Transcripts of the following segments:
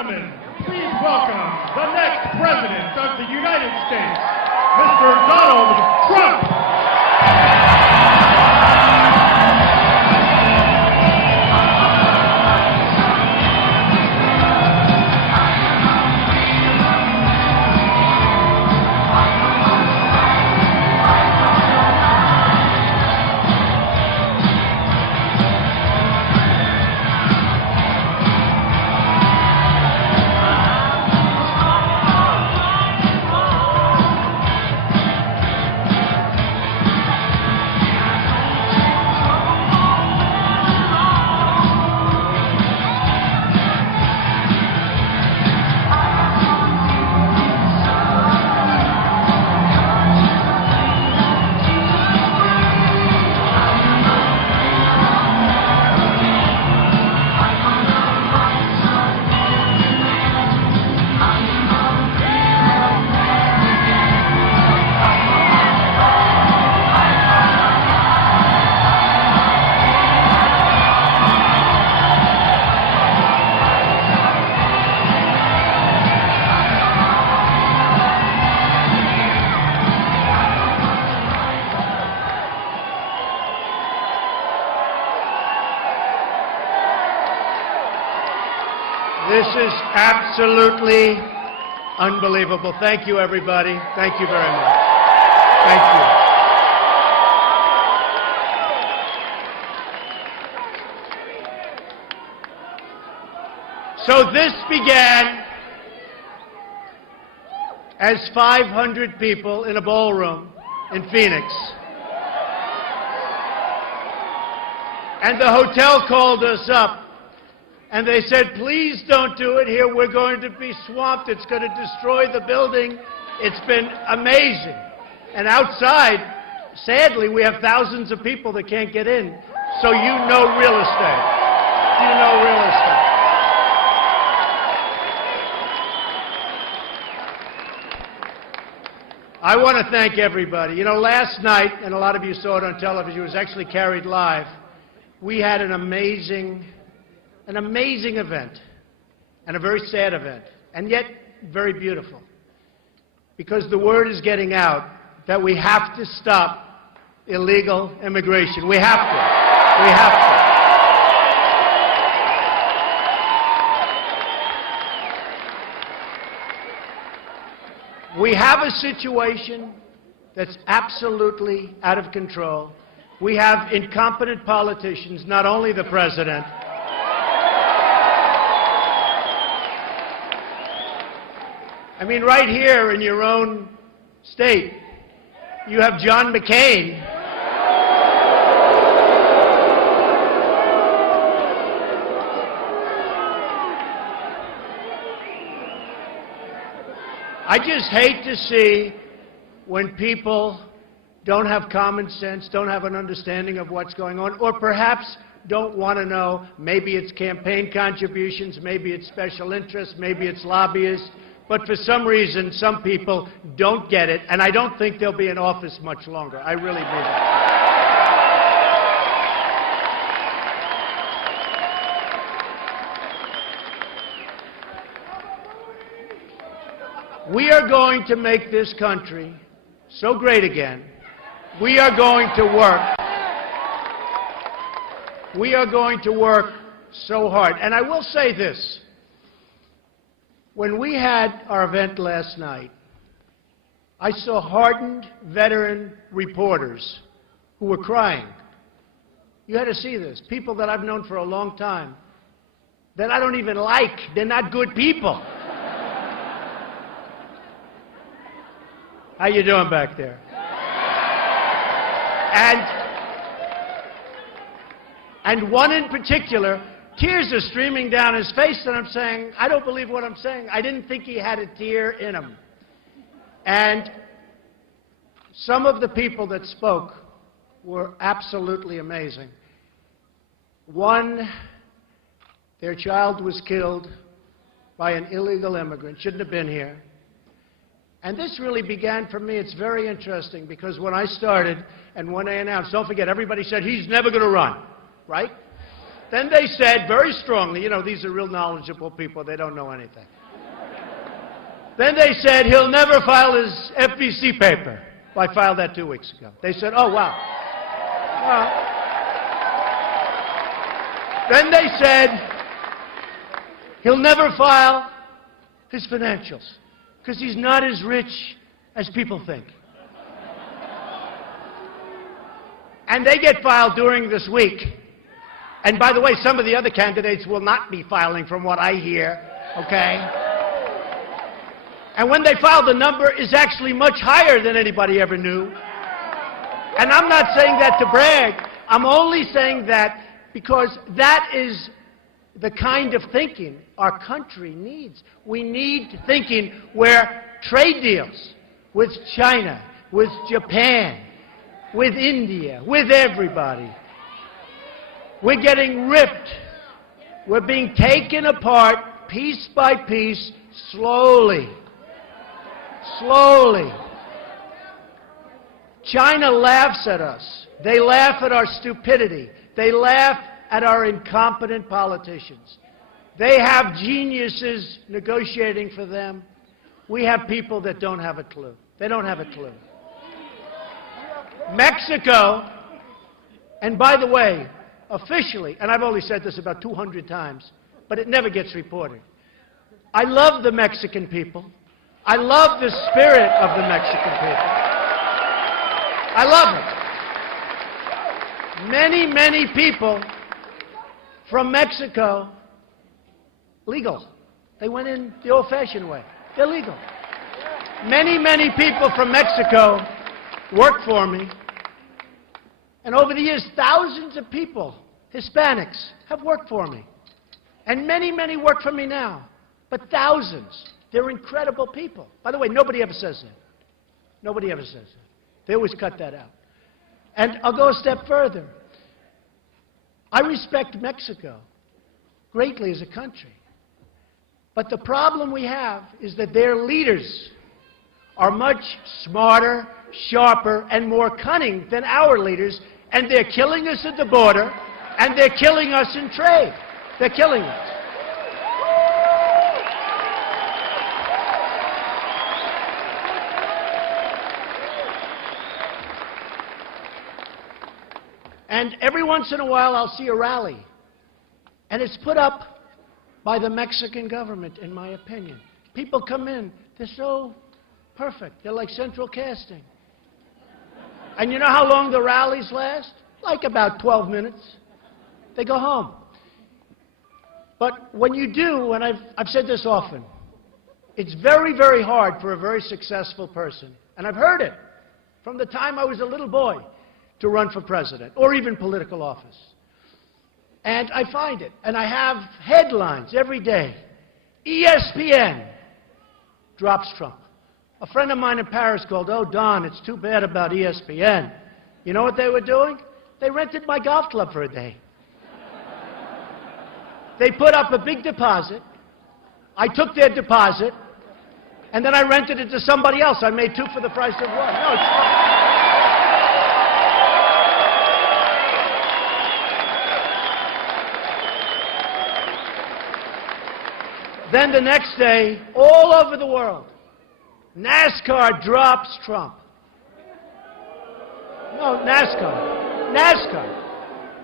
gentlemen, please welcome the next President of the United States, Mr. Donald Trump. This is absolutely unbelievable. Thank you, everybody. Thank you very much. Thank you. So this began as 500 people in a ballroom in Phoenix. And the hotel called us up. And they said, please don't do it here. We're going to be swamped. It's going to destroy the building. It's been amazing. And outside, sadly, we have thousands of people that can't get in. So you know real estate. You know real estate. I want to thank everybody. You know, last night, and a lot of you saw it on television, it was actually carried live, we had an amazing event, and a very sad event, and yet very beautiful. Because the word is getting out that we have to stop illegal immigration. We have to. We have to. We have a situation that's absolutely out of control. We have incompetent politicians, not only the president. I mean, right here in your own state, you have John McCain. I just hate to see when people don't have common sense, don't have an understanding of what's going on, or perhaps don't want to know. Maybe it's campaign contributions, maybe it's special interests, maybe it's lobbyists. But for some reason, some people don't get it, and I don't think they'll be in office much longer. I really mean it. We are going to make this country so great again. We are going to work. We are going to work so hard. And I will say this. When we had our event last night, I saw hardened veteran reporters who were crying. You had to see this. People that I've known for a long time, that I don't even like. They're not good people. How you doing back there? And one in particular, tears are streaming down his face, and I'm saying, I don't believe what I'm saying. I didn't think he had a tear in him. And some of the people that spoke were absolutely amazing. One, their child was killed by an illegal immigrant, shouldn't have been here. And this really began for me, it's very interesting, because when I started and when I announced, don't forget, everybody said, he's never going to run, right? Then they said very strongly, you know, these are real knowledgeable people, they don't know anything. Then they said he'll never file his FVC paper. Well, I filed that 2 weeks ago. They said, oh, wow. Then they said he'll never file his financials because he's not as rich as people think. And they get filed during this week. And by the way, some of the other candidates will not be filing from what I hear, okay? And when they file, the number is actually much higher than anybody ever knew. And I'm not saying that to brag. I'm only saying that because that is the kind of thinking our country needs. We need thinking where trade deals with China, with Japan, with India, with everybody. We're getting ripped. We're being taken apart piece by piece, slowly. Slowly. China laughs at us. They laugh at our stupidity. They laugh at our incompetent politicians. They have geniuses negotiating for them. We have people that don't have a clue. They don't have a clue. Mexico, and by the way, officially, and I've only said this about 200 times, but it never gets reported. I love the Mexican people. I love the spirit of the Mexican people. I love it. Many, many people from Mexico, legal. They went in the old-fashioned way. They're legal. Many, many people from Mexico work for me. And over the years, thousands of people, Hispanics, have worked for me. And many, many work for me now. But thousands. They're incredible people. By the way, nobody ever says that. Nobody ever says that. They always cut that out. And I'll go a step further. I respect Mexico greatly as a country. But the problem we have is that their leaders are much smarter, sharper, and more cunning than our leaders, and they're killing us at the border, and they're killing us in trade. They're killing us. And every once in a while, I'll see a rally. And it's put up by the Mexican government, in my opinion. People come in. They're so perfect. They're like central casting. And you know how long the rallies last? Like about 12 minutes. They go home. But when you do, and I've said this often, it's very, very hard for a very successful person, and I've heard it from the time I was a little boy, to run for president or even political office. And I find it, and I have headlines every day. ESPN drops Trump. A friend of mine in Paris called, oh, Don, it's too bad about ESPN. You know what they were doing? They rented my golf club for a day. They put up a big deposit. I took their deposit, and then I rented it to somebody else. I made two for the price of one. No, it's fine. Then the next day, all over the world, NASCAR drops Trump. No, NASCAR.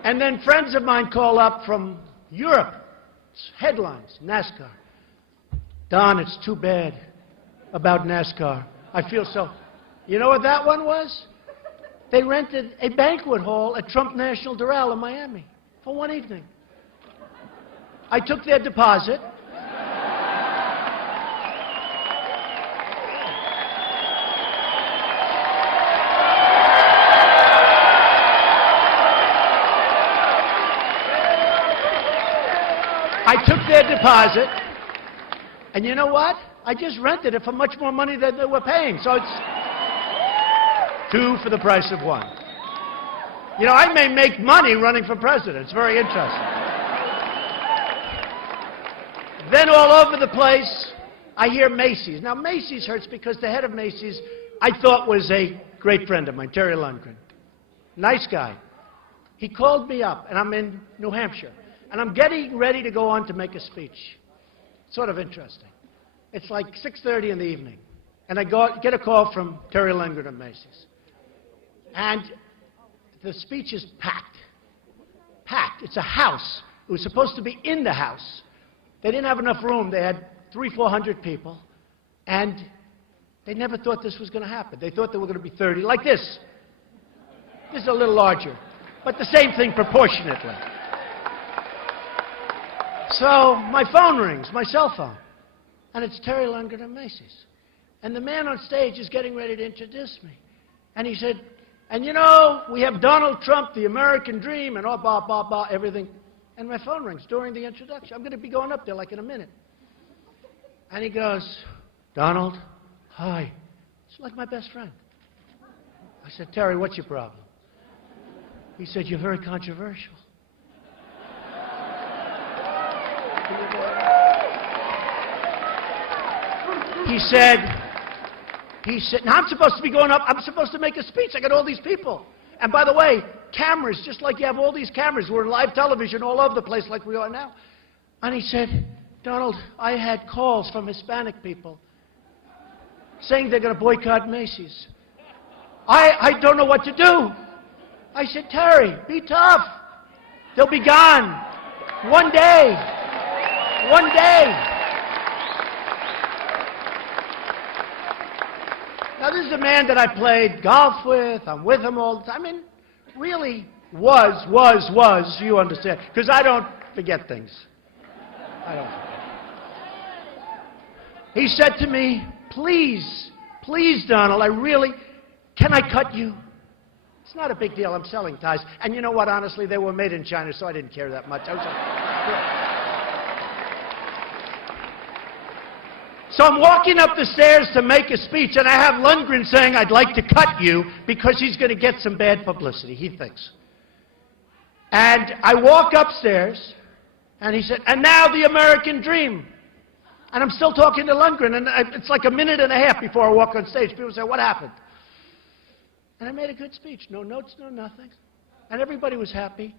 And then friends of mine call up from Europe. Headlines, NASCAR. Don, it's too bad about NASCAR. I feel so. You know what that one was? They rented a banquet hall at Trump National Doral in Miami for one evening. I took their deposit. I took their deposit, and you know what? I just rented it for much more money than they were paying. So it's two for the price of one. You know, I may make money running for president. It's very interesting. Then all over the place, I hear Macy's. Now, Macy's hurts because the head of Macy's, I thought was a great friend of mine, Terry Lundgren. Nice guy. He called me up, and I'm in New Hampshire. And I'm getting ready to go on to make a speech. Sort of interesting. It's like 6:30 in the evening. And I get a call from Terry Lindgren of Macy's. And the speech is packed. Packed. It's a house. It was supposed to be in the house. They didn't have enough room. They had 300-400 people. And they never thought this was going to happen. They thought there were going to be 30, like this. This is a little larger, but the same thing proportionately. So my phone rings, my cell phone, and it's Terry Lundgren of Macy's. And the man on stage is getting ready to introduce me. And he said, and you know, we have Donald Trump, the American dream, and all blah, blah, blah, everything. And my phone rings during the introduction. I'm going to be going up there like in a minute. And he goes, Donald, hi. It's like my best friend. I said, Terry, what's your problem? He said, you're very controversial. He said, now I'm supposed to be going up, I'm supposed to make a speech. I got all these people. And by the way, cameras, just like you have all these cameras. We're in live television all over the place like we are now. And he said, Donald, I had calls from Hispanic people saying they're going to boycott Macy's. I don't know what to do. I said, Terry, be tough. They'll be gone. One day. One day. Now, this is a man that I played golf with. I'm with him all the time. I mean, really was, you understand. Because I don't forget things. I don't forget. He said to me, please, Donald, can I cut you? It's not a big deal. I'm selling ties. And you know what? Honestly, they were made in China, so I didn't care that much. So I'm walking up the stairs to make a speech, and I have Lundgren saying, I'd like to cut you because he's going to get some bad publicity, he thinks. And I walk upstairs, and he said, and now the American dream. And I'm still talking to Lundgren, and it's like a minute and a half before I walk on stage. People say, what happened? And I made a good speech. No notes, no nothing. And everybody was happy.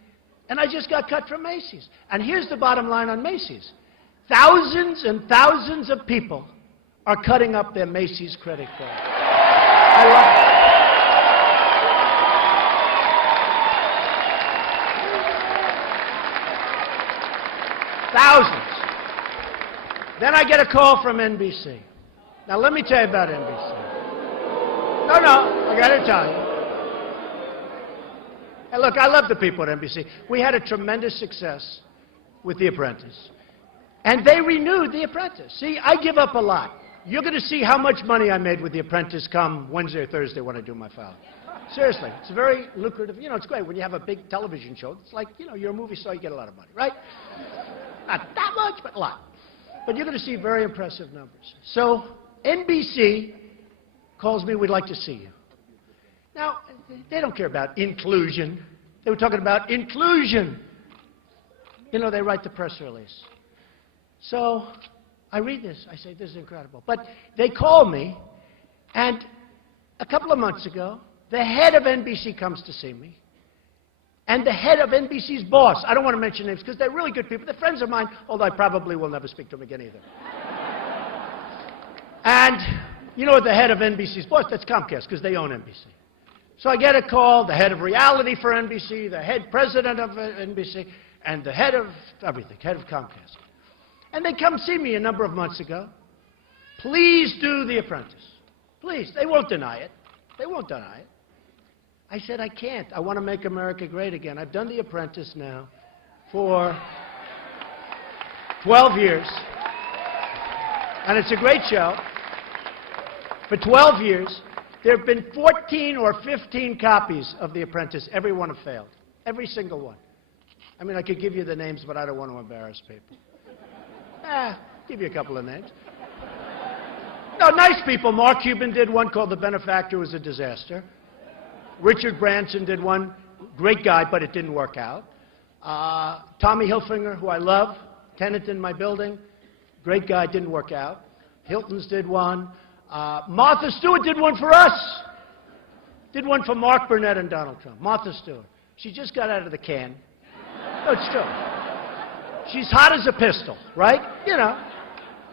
And I just got cut from Macy's. And here's the bottom line on Macy's. Thousands and thousands of people are cutting up their Macy's credit card. I love it. Thousands. Then I get a call from NBC. Now let me tell you about NBC. No, I got to tell you. Hey, look, I love the people at NBC. We had a tremendous success with The Apprentice. And they renewed The Apprentice. See, I give up a lot. You're going to see how much money I made with The Apprentice come Wednesday or Thursday when I do my file. Seriously, it's very lucrative. You know, it's great when you have a big television show. It's like, you know, you're a movie star, you get a lot of money, right? Not that much, but a lot. But you're going to see very impressive numbers. So NBC calls me, we'd like to see you. Now, they don't care about inclusion. They were talking about inclusion. You know, they write the press release. So I read this. I say, this is incredible. But they call me, and a couple of months ago, the head of NBC comes to see me. And the head of NBC's boss, I don't want to mention names because they're really good people. They're friends of mine, although I probably will never speak to them again either. And you know what the head of NBC's boss, that's Comcast because they own NBC. So I get a call, the head of reality for NBC, the head president of NBC, and the head of everything, head of Comcast. And they come see me a number of months ago. Please do The Apprentice. Please. They won't deny it. They won't deny it. I said, I can't. I want to make America great again. I've done The Apprentice now for 12 years. And it's a great show. For 12 years, there have been 14 or 15 copies of The Apprentice. Every one have failed. Every single one. I mean, I could give you the names, but I don't want to embarrass people. Give you a couple of names. No, nice people. Mark Cuban did one called The Benefactor. It was a disaster. Richard Branson did one. Great guy, but it didn't work out. Tommy Hilfiger, who I love, tenant in my building. Great guy, didn't work out. Hilton's did one. Martha Stewart did one for us. Did one for Mark Burnett and Donald Trump. Martha Stewart. She just got out of the can. No, it's true. She's hot as a pistol, right? You know,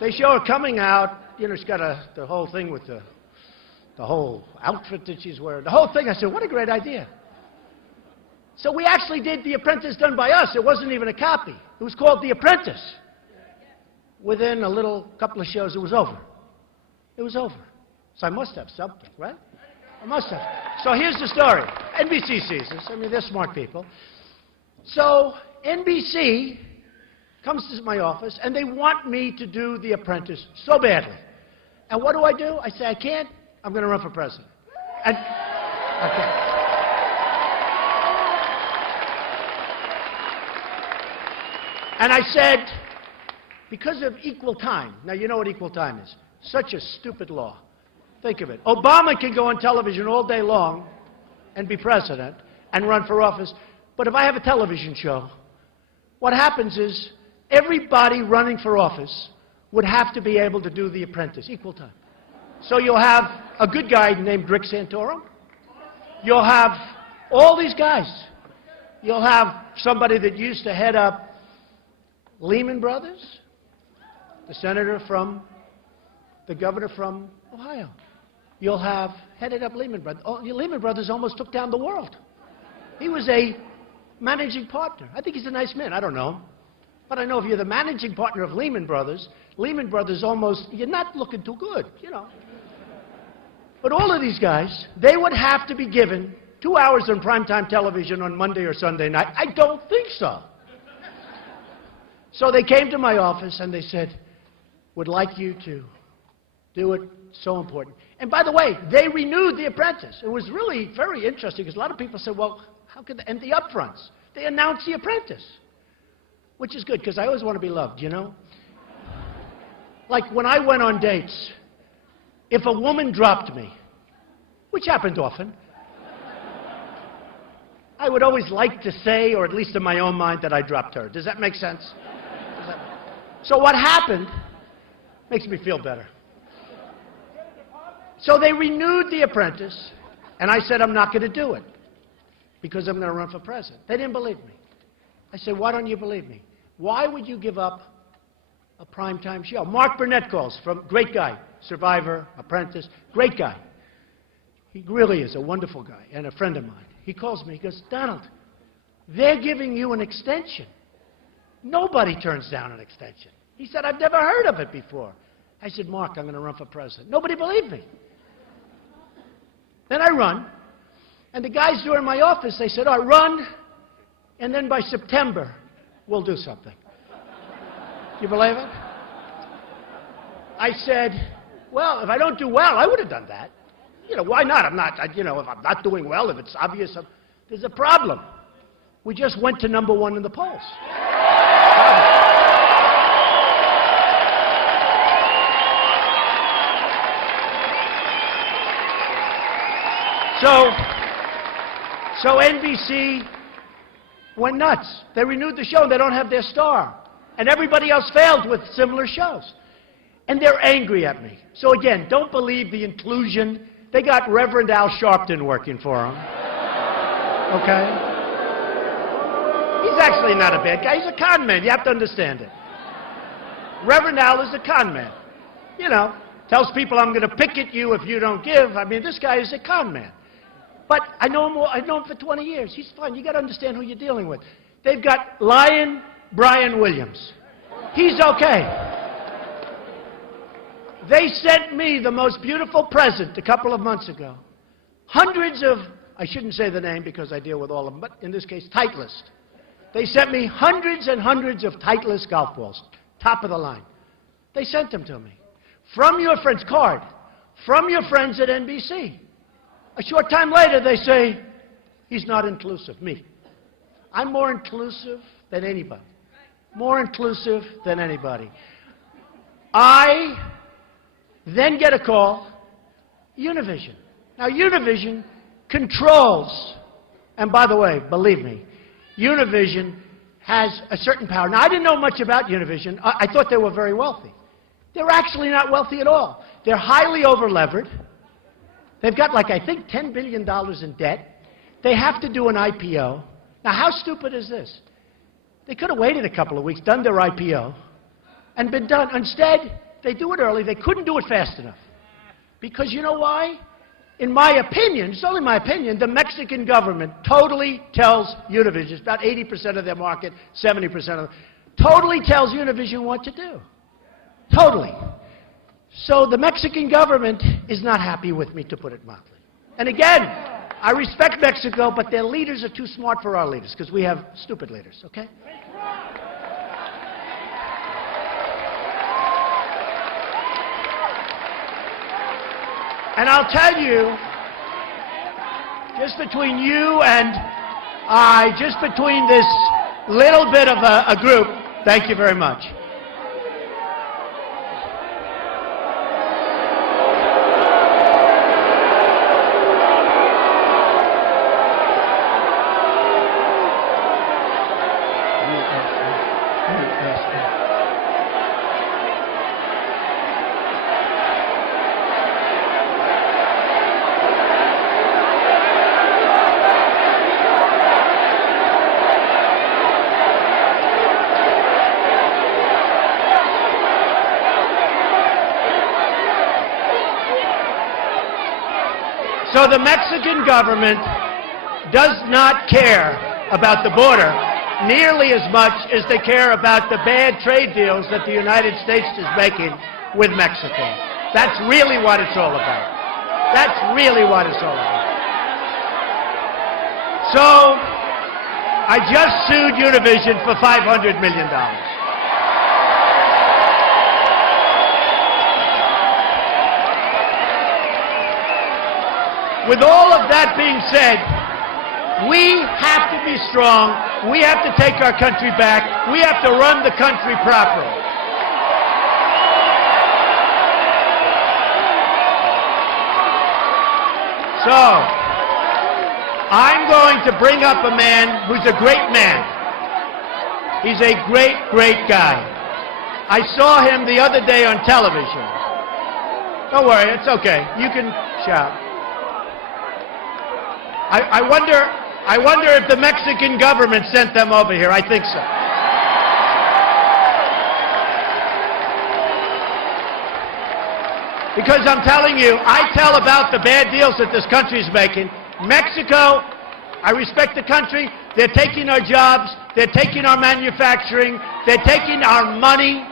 they show her coming out. You know, she's got the whole thing with the whole outfit that she's wearing, the whole thing. I said, what a great idea. So we actually did The Apprentice done by us. It wasn't even a copy. It was called The Apprentice. Within a couple of shows, it was over. It was over. So I must have something, right? I must have. So here's the story. NBC sees this. I mean, they're smart people. So NBC comes to my office, and they want me to do The Apprentice so badly. And what do? I say, I can't. I'm going to run for president. And okay. And I said, because of equal time. Now, you know what equal time is. Such a stupid law. Think of it. Obama can go on television all day long and be president and run for office. But if I have a television show, what happens is everybody running for office would have to be able to do The Apprentice, equal time. So you'll have a good guy named Rick Santorum. You'll have all these guys. You'll have somebody that used to head up Lehman Brothers, the governor from Ohio. You'll have headed up Lehman Brothers. Oh, Lehman Brothers almost took down the world. He was a managing partner. I think he's a nice man. I don't know him. But I know if you're the managing partner of Lehman Brothers almost, you're not looking too good, you know. But all of these guys, they would have to be given 2 hours on primetime television on Monday or Sunday night. I don't think so. So they came to my office and they said, would like you to do it, so important. And by the way, they renewed The Apprentice. It was really very interesting because a lot of people said, well, how could they? And the upfronts, they announced The Apprentice, which is good because I always want to be loved, you know? Like when I went on dates, if a woman dropped me, which happened often, I would always like to say, or at least in my own mind, that I dropped her. Does that make sense? So what happened makes me feel better. So they renewed The Apprentice, and I said, I'm not going to do it because I'm going to run for president. They didn't believe me. I said, why don't you believe me? Why would you give up a primetime show? Mark Burnett calls, great guy, Survivor, Apprentice, great guy. He really is a wonderful guy and a friend of mine. He calls me, he goes, Donald, they're giving you an extension. Nobody turns down an extension. He said, I've never heard of it before. I said, Mark, I'm going to run for president. Nobody believed me. Then I run, and the guys who are in my office, they said, all right, run, and then by September, we'll do something. You believe it? I said, well, if I don't do well, I would have done that. You know, why not? If I'm not doing well, if it's obvious, there's a problem. We just went to #1 in the polls. So NBC went nuts. They renewed the show, and they don't have their star. And everybody else failed with similar shows. And they're angry at me. So again, don't believe the inclusion. They got Reverend Al Sharpton working for them. Okay? He's actually not a bad guy. He's a con man. You have to understand it. Reverend Al is a con man. You know, tells people I'm going to picket you if you don't give. I mean, this guy is a con man. But I know him for 20 years. He's fun. You got to understand who you're dealing with. They've got Lion Brian Williams. He's okay. They sent me the most beautiful present a couple of months ago. Hundreds of, I shouldn't say the name because I deal with all of them, but in this case, Titleist. They sent me hundreds and hundreds of Titleist golf balls, top of the line. They sent them to me. From your friends, card, from your friends at NBC. A short time later, they say, he's not inclusive, me. I'm more inclusive than anybody. More inclusive than anybody. I then get a call, Univision. Now, Univision controls, and by the way, believe me, Univision has a certain power. Now, I didn't know much about Univision. I thought they were very wealthy. They're actually not wealthy at all. They're highly over-levered. They've got, like, I think, $10 billion in debt. They have to do an IPO. Now, how stupid is this? They could have waited a couple of weeks, done their IPO, and been done. Instead, they do it early. They couldn't do it fast enough. Because you know why? In my opinion, it's only my opinion, the Mexican government totally tells Univision, about 80% of their market, 70% of them, totally tells Univision what to do. Totally. So the Mexican government is not happy with me, to put it mildly. And again, I respect Mexico, but their leaders are too smart for our leaders, because we have stupid leaders, okay? And I'll tell you, just between you and I, just between this little bit of a group, thank you very much. So the Mexican government does not care about the border nearly as much as they care about the bad trade deals that the United States is making with Mexico. That's really what it's all about. That's really what it's all about. So I just sued Univision for $500 million. With all of that being said, we have to be strong. We have to take our country back. We have to run the country properly. So, I'm going to bring up a man who's a great man. He's a great, great guy. I saw him the other day on television. Don't worry, it's okay. You can shout. I wonder if the Mexican government sent them over here. I think so. Because I'm telling you, I tell about the bad deals that this country is making. Mexico, I respect the country. They're taking our jobs. They're taking our manufacturing. They're taking our money.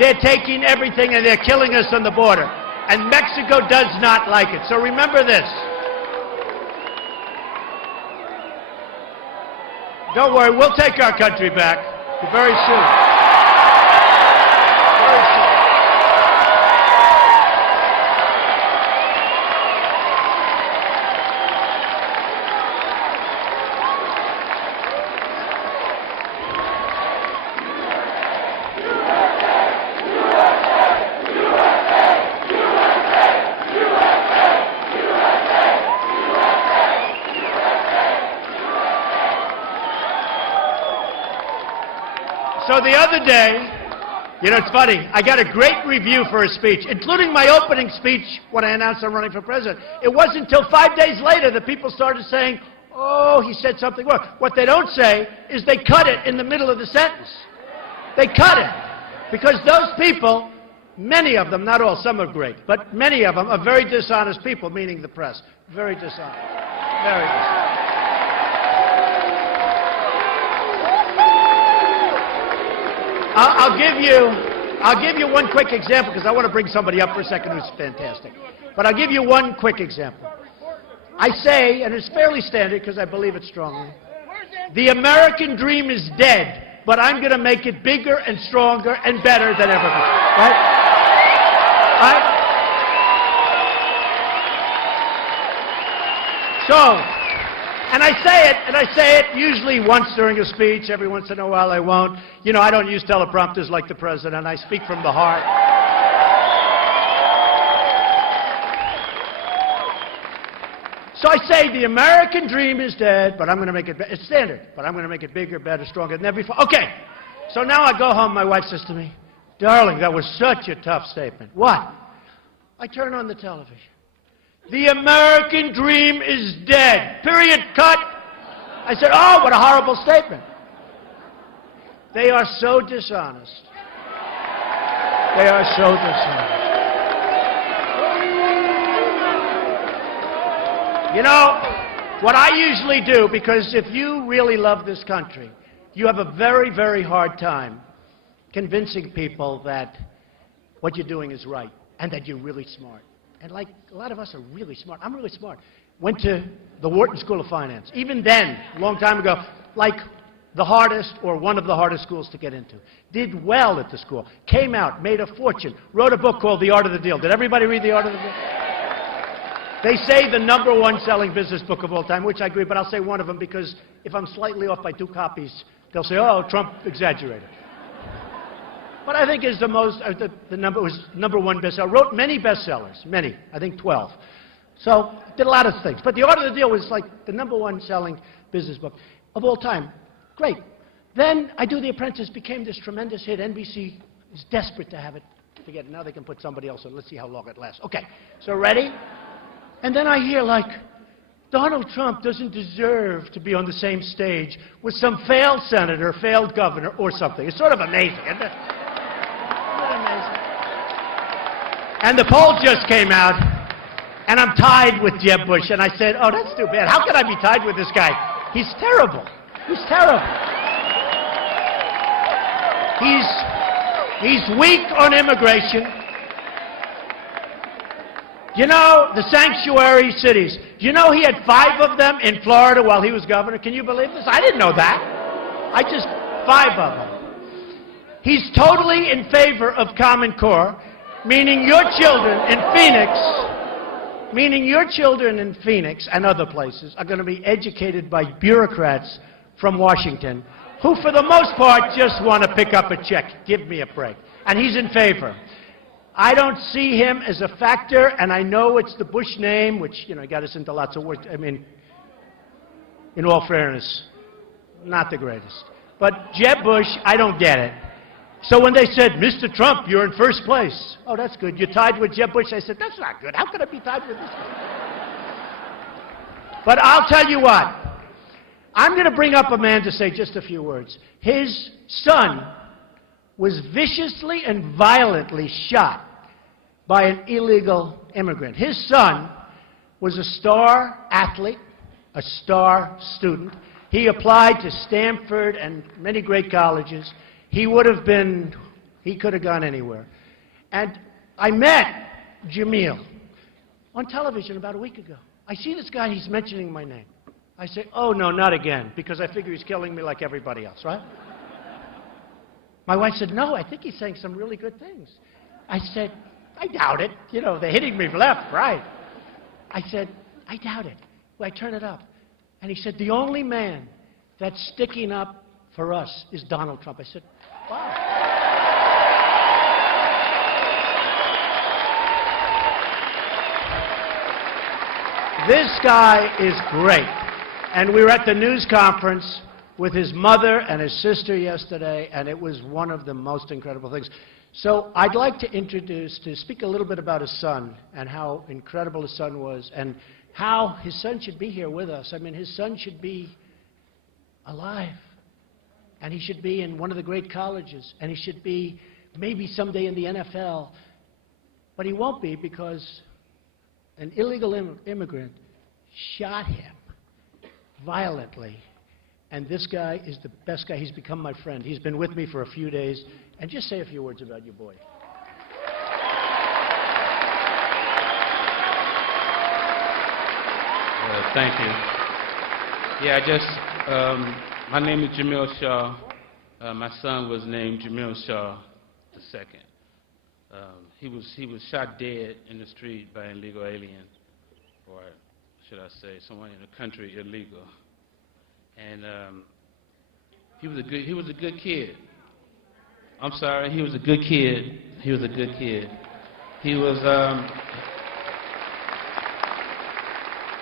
They're taking everything, and they're killing us on the border. And Mexico does not like it. So remember this. Don't worry, we'll take our country back very soon. Very soon. So the other day, you know, it's funny, I got a great review for his speech, including my opening speech when I announced I'm running for president. It wasn't until 5 days later that people started saying, oh, he said something wrong. What they don't say is they cut it in the middle of the sentence. They cut it. Because those people, many of them, not all, some are great, but many of them are very dishonest people, meaning the press. Very dishonest. Very dishonest. I'll give you one quick example, because I want to bring somebody up for a second who's fantastic. But I'll give you one quick example. I say, and it's fairly standard because I believe it strongly, the American dream is dead, but I'm going to make it bigger and stronger and better than ever before. Right? Right? So, and I say it usually once during a speech. Every once in a while I won't. You know, I don't use teleprompters like the president. I speak from the heart. So I say the American dream is dead, but I'm going to make it, it's standard, but I'm going to make it bigger, better, stronger than ever before. Okay. So now I go home, my wife says to me, darling, that was such a tough statement. What? I turn on the television. The American dream is dead. Period. Cut. I said, oh, what a horrible statement. They are so dishonest. They are so dishonest. You know, what I usually do, because if you really love this country, you have a very, very hard time convincing people that what you're doing is right and that you're really smart. And like a lot of us are really smart. I'm really smart. Went to the Wharton School of Finance. Even then, a long time ago, like the hardest or one of the hardest schools to get into. Did well at the school. Came out, made a fortune, wrote a book called The Art of the Deal. Did everybody read The Art of the Deal? They say the #1 selling business book of all time, which I agree, but I'll say one of them because if I'm slightly off by 2 copies, they'll say, oh, Trump exaggerated. But I think is the most, the number was #1 bestseller. Wrote many bestsellers, many, I think 12. So did a lot of things. But The Art of the Deal was like the #1 selling business book of all time. Great. Then I Do the Apprentice, became this tremendous hit. NBC is desperate to have it. Forget it. Now they can put somebody else on. Let's see how long it lasts. Okay. So ready? And then I hear like, Donald Trump doesn't deserve to be on the same stage with some failed senator, failed governor, or something. It's sort of amazing, isn't it? Isn't it amazing? And the poll just came out, and I'm tied with Jeb Bush. And I said, oh, that's too bad. How can I be tied with this guy? He's terrible. He's terrible. He's weak on immigration. You know, the sanctuary cities. Do you know he had 5 of them in Florida while he was governor? Can you believe this? I didn't know that. 5 of them. He's totally in favor of Common Core, meaning your children in Phoenix, and other places are going to be educated by bureaucrats from Washington, who for the most part just want to pick up a check. Give me a break. And he's in favor. I don't see him as a factor, and I know it's the Bush name, which, you know, got us into lots of words. I mean, in all fairness, not the greatest. But Jeb Bush, I don't get it. So when they said, Mr. Trump, you're in first place. Oh, that's good. You're tied with Jeb Bush. I said, that's not good. How could I be tied with this guy? But I'll tell you what. I'm going to bring up a man to say just a few words. His son was viciously and violently shot by an illegal immigrant. His son was a star athlete, a star student. He applied to Stanford and many great colleges. He could have gone anywhere. And I met Jamiel on television about a week ago. I see this guy, he's mentioning my name. I say, oh no, not again, because I figure he's killing me like everybody else, right? My wife said, no, I think he's saying some really good things. I said, I doubt it. You know, they're hitting me left, right. I said, I doubt it. Well, I turn it up. And he said, the only man that's sticking up for us is Donald Trump. I said, wow. This guy is great. And we were at the news conference with his mother and his sister yesterday, and it was one of the most incredible things. So I'd like to speak a little bit about his son and how incredible his son was and how his son should be here with us. I mean, his son should be alive, and he should be in one of the great colleges, and he should be maybe someday in the NFL, but he won't be because an illegal immigrant shot him violently. And this guy is the best guy. He's become my friend. He's been with me for a few days. And just say a few words about your boy. Thank you. Yeah, my name is Jamiel Shaw. My son was named Jamiel Shaw II. He was shot dead in the street by an illegal alien, or should I say, someone in the country illegal. And he was a good kid. I'm sorry, he was a good kid. He was a good kid. He was.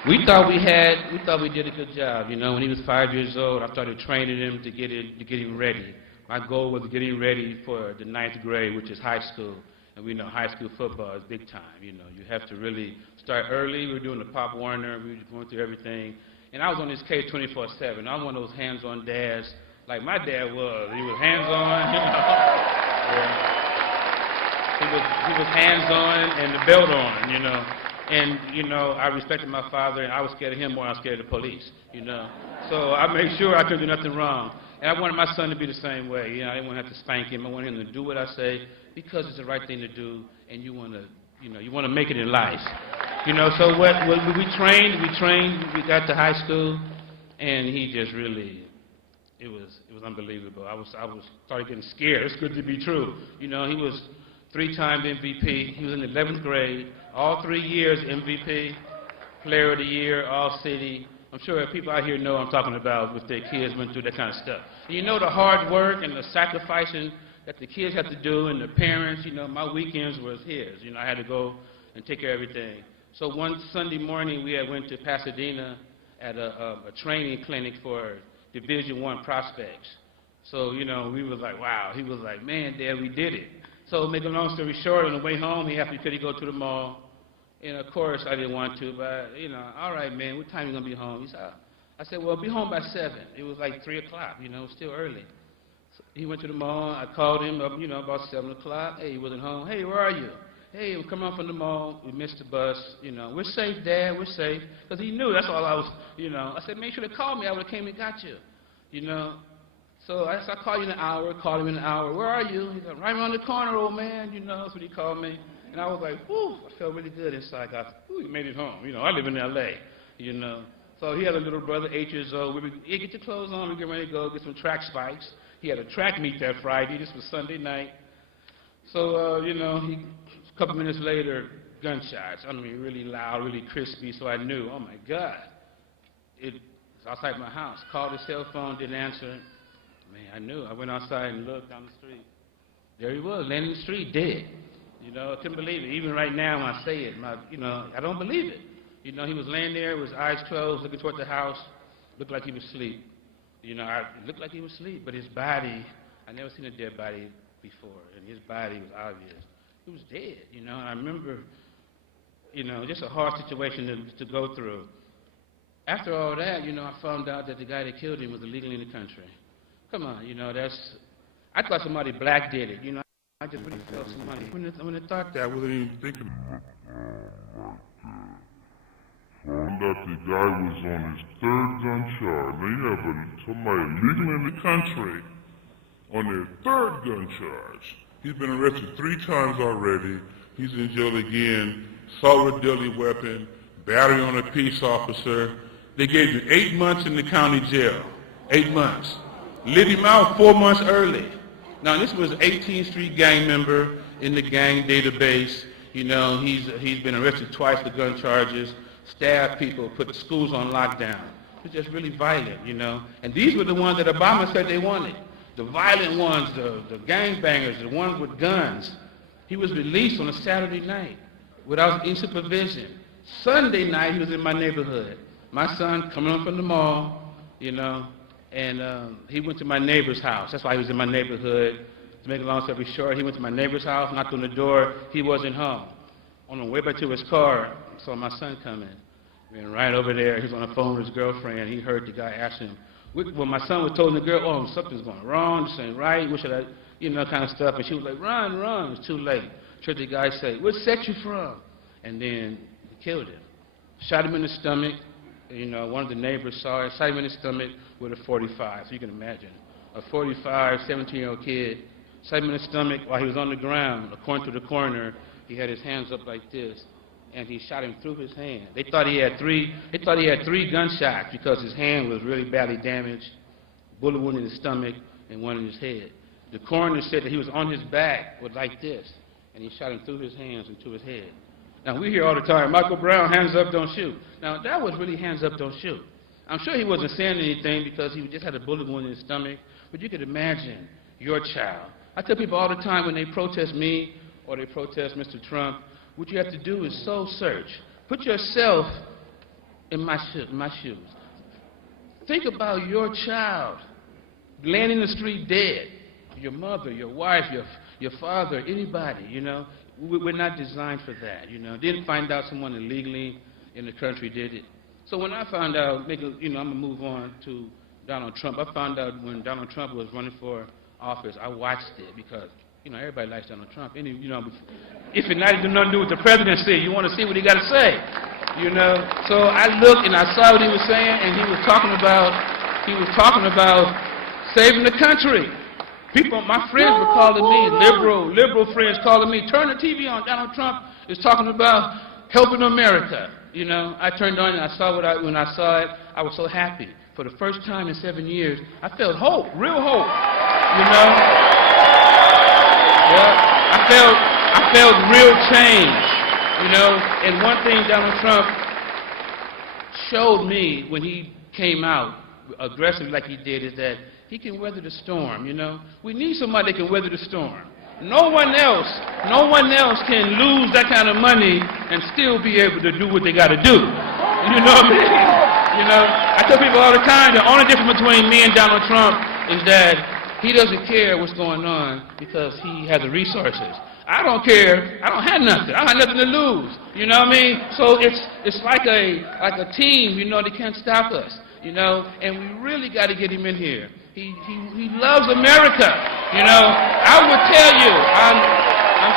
We thought we did a good job. You know, when he was 5 years old, I started training him to get him ready. My goal was to get him ready for the 9th grade, which is high school. And we know high school football is big time. You know, you have to really start early. We were doing the Pop Warner. We were going through everything. And I was on this case 24/7. I'm one of those hands-on dads like my dad was. He was hands-on, you know. Yeah. He was hands-on and the belt on, you know. And, you know, I respected my father, and I was scared of him more than I was scared of the police, you know. So I made sure I couldn't do nothing wrong. And I wanted my son to be the same way. You know, I didn't want to have to spank him. I wanted him to do what I say because it's the right thing to do, and you want to, you know, you want to make it in life. You know, so what we trained, we got to high school, and he just really, it was unbelievable. I was started getting scared. It's good to be true. You know, he was 3-time MVP. He was in the 11th grade, all 3 years MVP, Player of the Year, All City. I'm sure people out here know what I'm talking about with their kids went through that kind of stuff. And you know the hard work and the sacrificing that the kids have to do and the parents, you know, my weekends was his. You know, I had to go and take care of everything. So one Sunday morning we had went to Pasadena at a training clinic for Division I prospects. So, you know, we was like, wow. He was like, man, Dad, we did it. So make a long story short, on the way home, he asked me could he go to the mall. And of course, I didn't want to, but, you know, all right, man, what time are you going to be home? He said, I said, well, be home by 7. It was like 3 o'clock, you know, still early. So he went to the mall. I called him up, you know, about 7 o'clock. Hey, he wasn't home. Hey, where are you? Hey, I'm coming home from the mall. We missed the bus. You know, we're safe, Dad, we're safe. Because he knew that's all I was, you know. I said, make sure to call me. I would have came and got you, you know. So I said, I'll call you in an hour. Called him in an hour. Where are you? He's like, right around the corner, old man. You know, that's what he called me. And I was like, whew, I felt really good inside. I thought, whew, he made it home. You know, I live in L.A., you know. So he had a little brother, 8 years old. He get your clothes on. We get ready to go get some track spikes. He had a track meet that Friday. This was Sunday night. So, you know, a couple minutes later, gunshots. I mean, really loud, really crispy. So I knew, oh, my God. It was outside my house. Called his cell phone, didn't answer it. Man, I knew. I went outside and looked down the street. There he was, laying in the street, dead. You know, I couldn't believe it. Even right now when I say it, you know, I don't believe it. You know, he was laying there with his eyes closed, looking toward the house. Looked like he was asleep. You know, it looked like he was asleep, but his body, I never seen a dead body before, and his body was obvious. He was dead, you know. And I remember, you know, just a hard situation to go through. After all that, you know, I found out that the guy that killed him was illegally in the country. Come on, you know, I thought somebody black did it, you know. I just really felt somebody. When I thought that, I wasn't even thinking. Found out the guy was on his 3rd gun charge. Now you have somebody illegally in the country on their 3rd gun charge. He's been arrested 3 times already. He's in jail again. Assault with a deadly weapon, battery on a peace officer. They gave him 8 months in the county jail. 8 months. Lit him out 4 months early. Now, this was an 18th Street gang member in the gang database. You know, he's been arrested twice for gun charges, stabbed people, put the schools on lockdown. It was just really violent, you know. And these were the ones that Obama said they wanted. The violent ones, the gangbangers, the ones with guns. He was released on a Saturday night without any supervision. Sunday night, he was in my neighborhood. My son coming home from the mall, you know, and he went to my neighbor's house. That's why he was in my neighborhood. To make a long story short, he went to my neighbor's house, knocked on the door. He wasn't home. On the way back to his car, saw my son coming. And right over there, he was on the phone with his girlfriend. He heard the guy ask him, well, my son was telling the girl, oh, something's going wrong, this ain't right, what should I, you know, kind of stuff. And she was like, run, run. It was too late. Heard the guy say, what set you from? And then he killed him. Shot him in the stomach. You know, one of the neighbors saw it, shot him in the stomach with a .45, so you can imagine. A 45, 17-year-old kid, shot him in the stomach while he was on the ground. According to the coroner, he had his hands up like this, and he shot him through his hand. They thought he had three gunshots because his hand was really badly damaged, bullet wound in his stomach and one in his head. The coroner said that he was on his back with like this, and he shot him through his hands and to his head. Now, we hear all the time, Michael Brown, hands up, don't shoot. Now, that was really hands up, don't shoot. I'm sure he wasn't saying anything because he just had a bullet wound in his stomach, but you could imagine your child. I tell people all the time when they protest me or they protest Mr. Trump, what you have to do is soul search. Put yourself in my shoes. Think about your child laying in the street dead. Your mother, your wife, your father, anybody, you know. We're not designed for that, you know. Didn't find out someone illegally in the country did it. So when I found out, I'm going to move on to Donald Trump. I found out when Donald Trump was running for office, I watched it because, everybody likes Donald Trump. If it's not even nothing to do with the presidency, you want to see what he got to say, So I looked and I saw what he was saying, and he was talking about saving the country. People, my friends were calling me, liberal friends calling me, turn the TV on, Donald Trump is talking about helping America. I turned on and I saw when I saw it, I was so happy. For the first time in 7 years, I felt hope, real hope, Yeah, I felt real change, And one thing Donald Trump showed me when he came out aggressive like he did is that he can weather the storm, We need somebody that can weather the storm. No one else can lose that kind of money and still be able to do what they got to do. You know what I mean? I tell people all the time, the only difference between me and Donald Trump is that he doesn't care what's going on because he has the resources. I don't care. I don't have nothing. I don't have nothing to lose. You know what I mean? So it's like a team, they can't stop us, and we really got to get him in here. He loves America, I would tell you, I'm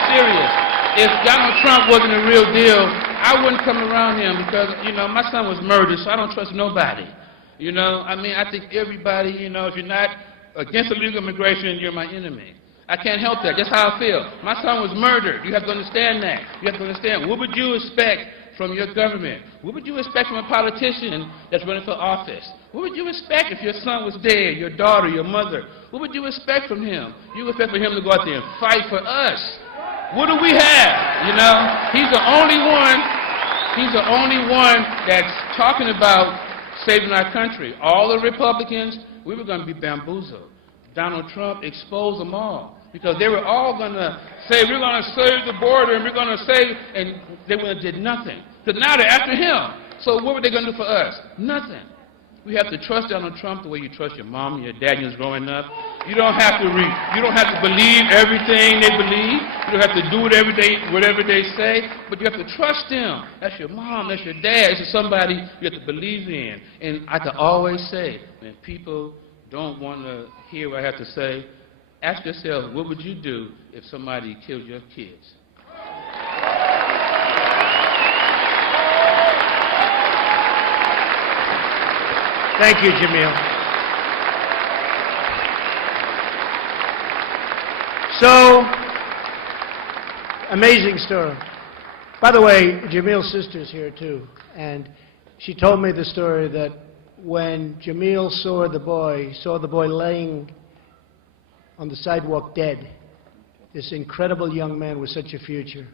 serious. If Donald Trump wasn't a real deal, I wouldn't come around him because, my son was murdered, so I don't trust nobody. I think everybody, if you're not against illegal immigration, you're my enemy. I can't help that. That's how I feel. My son was murdered. You have to understand that. You have to understand. What would you expect from your government? What would you expect from a politician that's running for office? What would you expect if your son was dead, your daughter, your mother? What would you expect from him? You would expect for him to go out there and fight for us. What do we have? He's the only one that's talking about saving our country. All the Republicans, we were going to be bamboozled. Donald Trump exposed them all. Because they were all going to say, we're going to save the border, and we're going to save, and they would have did nothing. Because now they're after him. So what were they going to do for us? Nothing. We have to trust Donald Trump the way you trust your mom and your dad when you was growing up. You don't have to believe everything they believe. You don't have to do whatever they say. But you have to trust them. That's your mom. That's your dad. It's somebody you have to believe in. And I can always say, when people don't want to hear what I have to say, ask yourself, what would you do if somebody killed your kids? Thank you, Jamiel. So, amazing story. By the way, Jamiel's sister's here too, and she told me the story that when Jamiel saw the boy laying on the sidewalk dead, this incredible young man with such a future,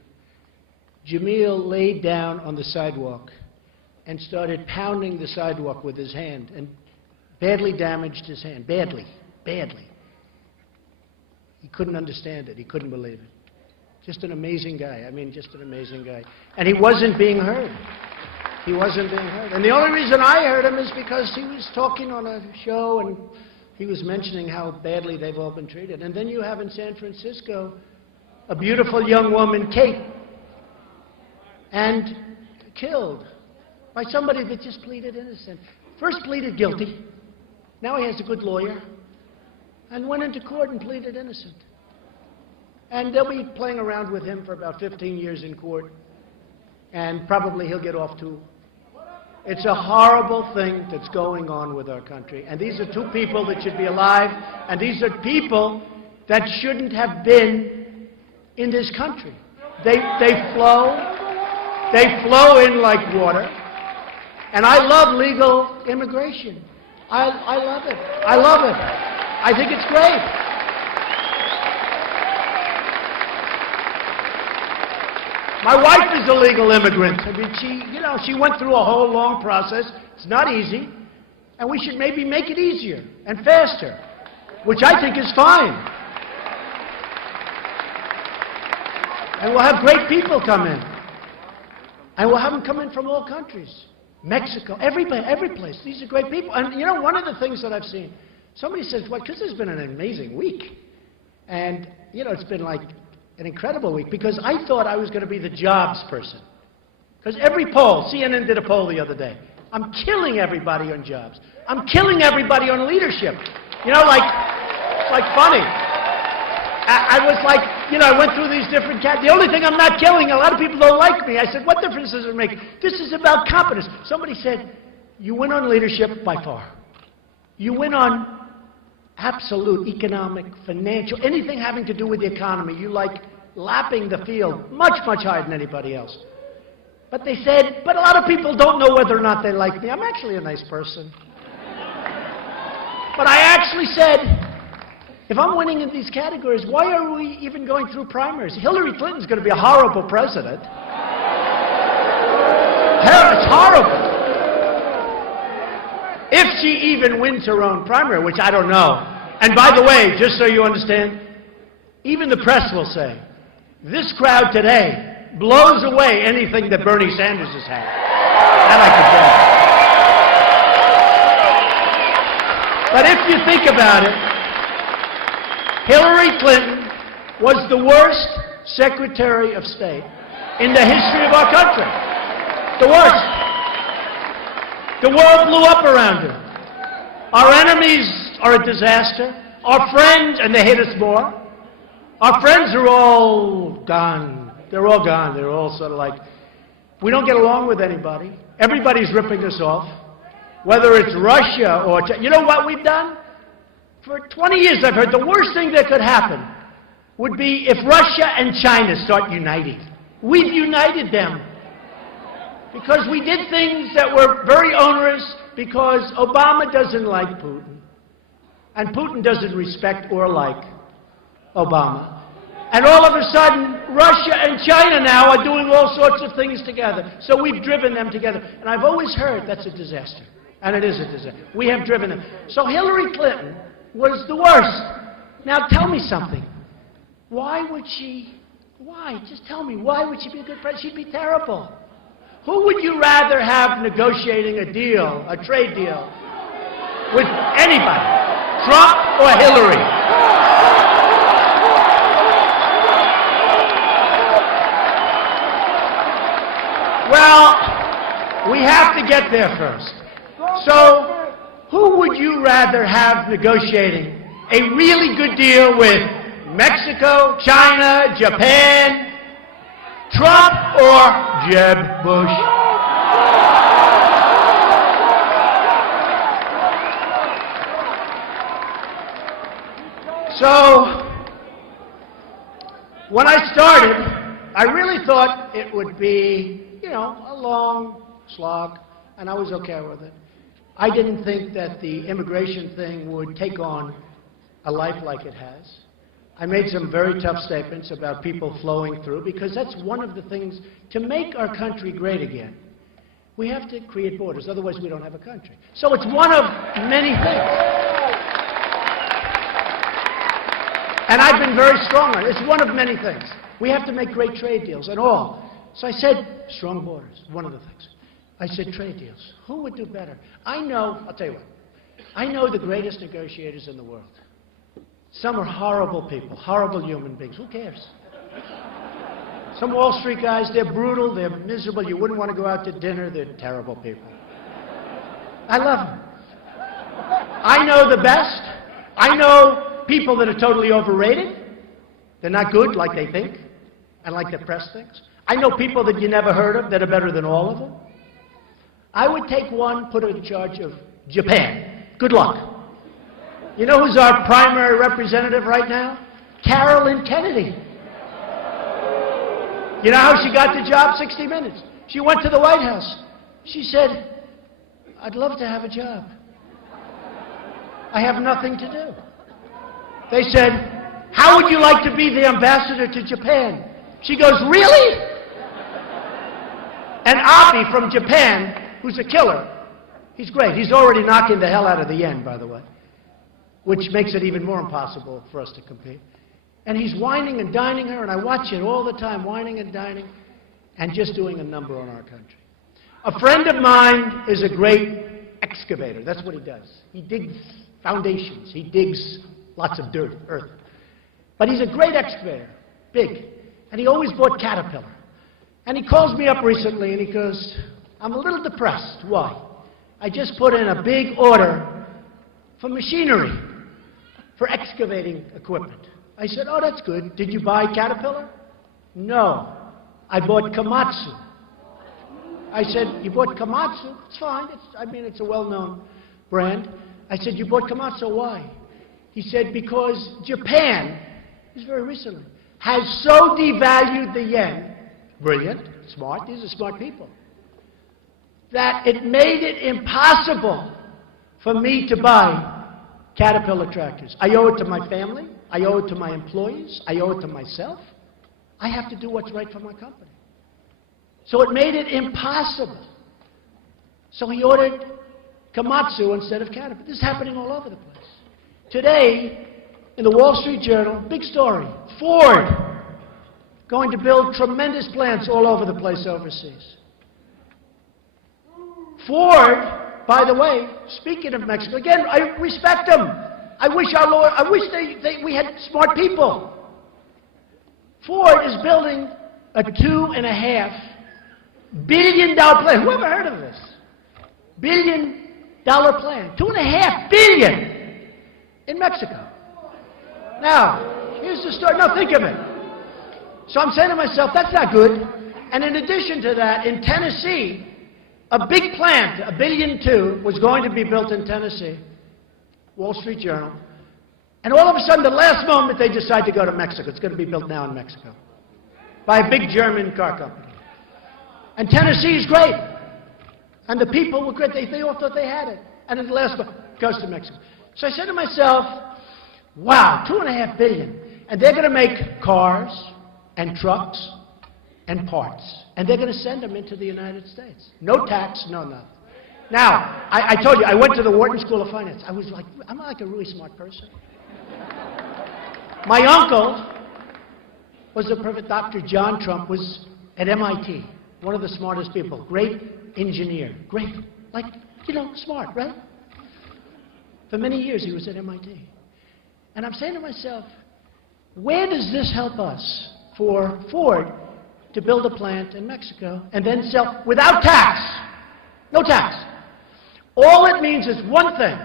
Jamiel laid down on the sidewalk and started pounding the sidewalk with his hand and badly damaged his hand, badly. He couldn't understand it. He couldn't believe it. Just an amazing guy. Just an amazing guy. And he wasn't being heard. And the only reason I heard him is because he was talking on a show and he was mentioning how badly they've all been treated. And then you have in San Francisco a beautiful young woman, Kate, and killed by somebody that just pleaded innocent. First pleaded guilty. Now he has a good lawyer. And went into court and pleaded innocent. And they'll be playing around with him for about 15 years in court. And probably he'll get off too. It's a horrible thing that's going on with our country. And these are two people that should be alive. And these are people that shouldn't have been in this country. They flow in like water. And I love legal immigration. I love it. I think it's great. My wife is a legal immigrant. She went through a whole long process. It's not easy. And we should maybe make it easier and faster, which I think is fine. And we'll have great people come in. And we'll have them come in from all countries. Mexico, every place. These are great people. And one of the things that I've seen, somebody says, well, because it's been an amazing week. And, it's been like an incredible week because I thought I was going to be the jobs person. Because every poll, CNN did a poll the other day. I'm killing everybody on jobs. I'm killing everybody on leadership. You know, it's like funny. I was like, you know, I went through these different the only thing I'm not killing, a lot of people don't like me. I said, what difference does it make? This is about competence. Somebody said, you win on leadership by far. You win on absolute economic, financial, anything having to do with the economy. You like lapping the field much, much higher than anybody else. But they said, but a lot of people don't know whether or not they like me. I'm actually a nice person. But I actually said, if I'm winning in these categories, why are we even going through primaries? Hillary Clinton's going to be a horrible president. It's horrible. If she even wins her own primary, which I don't know. And by the way, just so you understand, even the press will say, this crowd today blows away anything that Bernie Sanders has had. That I can tell you. But if you think about it, Hillary Clinton was the worst Secretary of State in the history of our country. The worst. The world blew up around her. Our enemies are a disaster. Our friends, and they hate us more. Our friends are all gone. They're all gone. They're all sort of like, we don't get along with anybody. Everybody's ripping us off. Whether it's Russia or China. You know what we've done? For 20 years I've heard the worst thing that could happen would be if Russia and China start uniting. We've united them because we did things that were very onerous because Obama doesn't like Putin and Putin doesn't respect or like Obama. And all of a sudden, Russia and China now are doing all sorts of things together. So we've driven them together. And I've always heard that's a disaster. And it is a disaster. We have driven them. So Hillary Clinton was the worst. Now tell me something. Why would she, just tell me, why would she be a good president? She'd be terrible. Who would you rather have negotiating a deal, a trade deal, with anybody? Trump or Hillary? Well, we have to get there first. So, who would you rather have negotiating a really good deal with? Mexico, China, Japan, Trump, or Jeb Bush? So, when I started, I really thought it would be, you know, a long slog, and I was okay with it. I didn't think that the immigration thing would take on a life like it has. I made some very tough statements about people flowing through, because that's one of the things, to make our country great again, we have to create borders, otherwise we don't have a country. So it's one of many things. And I've been very strong on it. It's one of many things. We have to make great trade deals and all. So I said, strong borders, one of the things. I said, trade deals. Who would do better? I know, I'll tell you what, I know the greatest negotiators in the world. Some are horrible people, horrible human beings. Who cares? Some Wall Street guys, they're brutal, they're miserable. You wouldn't want to go out to dinner. They're terrible people. I love them. I know the best. I know people that are totally overrated. They're not good like they think and like the press thinks. I know people that you never heard of that are better than all of them. I would take one, put her in charge of Japan. Good luck. You know who's our primary representative right now? Carolyn Kennedy. You know how she got the job? 60 Minutes. She went to the White House. She said, I'd love to have a job. I have nothing to do. They said, how would you like to be the ambassador to Japan? She goes, really? And Abe from Japan, who's a killer, he's great. He's already knocking the hell out of the yen, by the way, which makes it even more impossible for us to compete. And he's whining and dining her, and I watch it all the time, whining and dining, and just doing a number on our country. A friend of mine is a great excavator. That's what he does. He digs foundations. He digs lots of dirt, earth. But he's a great excavator, big. And he always bought Caterpillar. And he calls me up recently, and he goes, I'm a little depressed. Why? I just put in a big order for machinery, for excavating equipment. I said, oh, that's good. Did you buy Caterpillar? No. I bought Komatsu. I said, you bought Komatsu? It's fine. It's a well-known brand. I said, you bought Komatsu, why? He said, because Japan, this is very recently, has so devalued the yen, brilliant, smart, these are smart people, that it made it impossible for me to buy Caterpillar tractors. I owe it to my family. I owe it to my employees. I owe it to myself. I have to do what's right for my company. So it made it impossible. So he ordered Komatsu instead of Caterpillar. This is happening all over the place. Today, in the Wall Street Journal, big story, Ford going to build tremendous plants all over the place overseas. Ford, by the way, speaking of Mexico, again, I respect them. I wish we had smart people. Ford is building a $2.5 billion plant. Who ever heard of this? $1 billion plant. $2.5 billion in Mexico. Now, here's the story. Now, think of it. So I'm saying to myself, that's not good. And in addition to that, in Tennessee, a big plant, $1.2 billion, was going to be built in Tennessee. Wall Street Journal. And all of a sudden, the last moment, they decide to go to Mexico. It's going to be built now in Mexico by a big German car company. And Tennessee is great. And the people were great. They all thought they had it. And then the last one goes to Mexico. So I said to myself, wow, $2.5 billion. And they're going to make cars and trucks and parts. And they're going to send them into the United States. No tax, no nothing. Now, I told you, I went to the Wharton School of Finance. I was like, I'm like a really smart person. My uncle was a perfect Dr. John Trump, was at MIT, one of the smartest people, great engineer, great, like, smart, right? For many years he was at MIT. And I'm saying to myself, where does this help us for Ford to build a plant in Mexico and then sell without tax? No tax. All it means is one thing,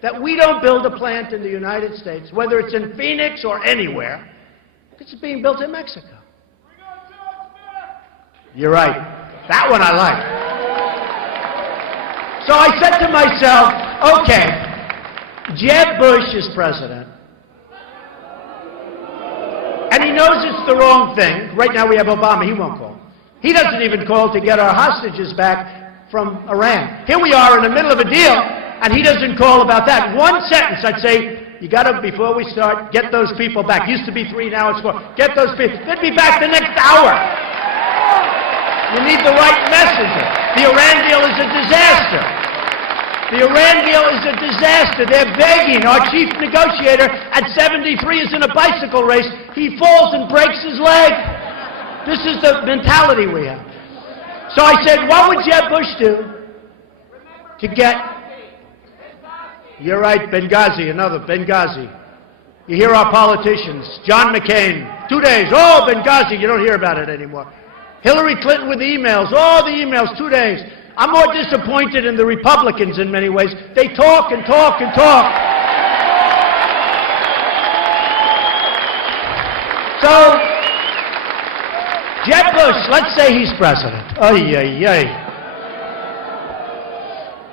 that we don't build a plant in the United States, whether it's in Phoenix or anywhere, it's being built in Mexico. You're right. That one I like. So I said to myself, okay, Jeb Bush is president. And he knows it's the wrong thing. Right now we have Obama. He won't call. He doesn't even call to get our hostages back from Iran. Here we are in the middle of a deal, and he doesn't call about that. One sentence, I'd say, you got to, before we start, get those people back. Used to be 3, now it's 4. Get those people. They'd be back the next hour. You need the right messenger. The Iran deal is a disaster. The Iran deal is a disaster. They're begging. Our chief negotiator at 73 is in a bicycle race. He falls and breaks his leg. This is the mentality we have. So I said, what would Jeb Bush do to get... You're right, Benghazi, another Benghazi. You hear our politicians, John McCain, 2 days, oh, Benghazi, you don't hear about it anymore. Hillary Clinton with the emails, oh, the emails, 2 days. I'm more disappointed in the Republicans in many ways. They talk and talk and talk. So, Jeb Bush, let's say he's president. Ay, ay, ay.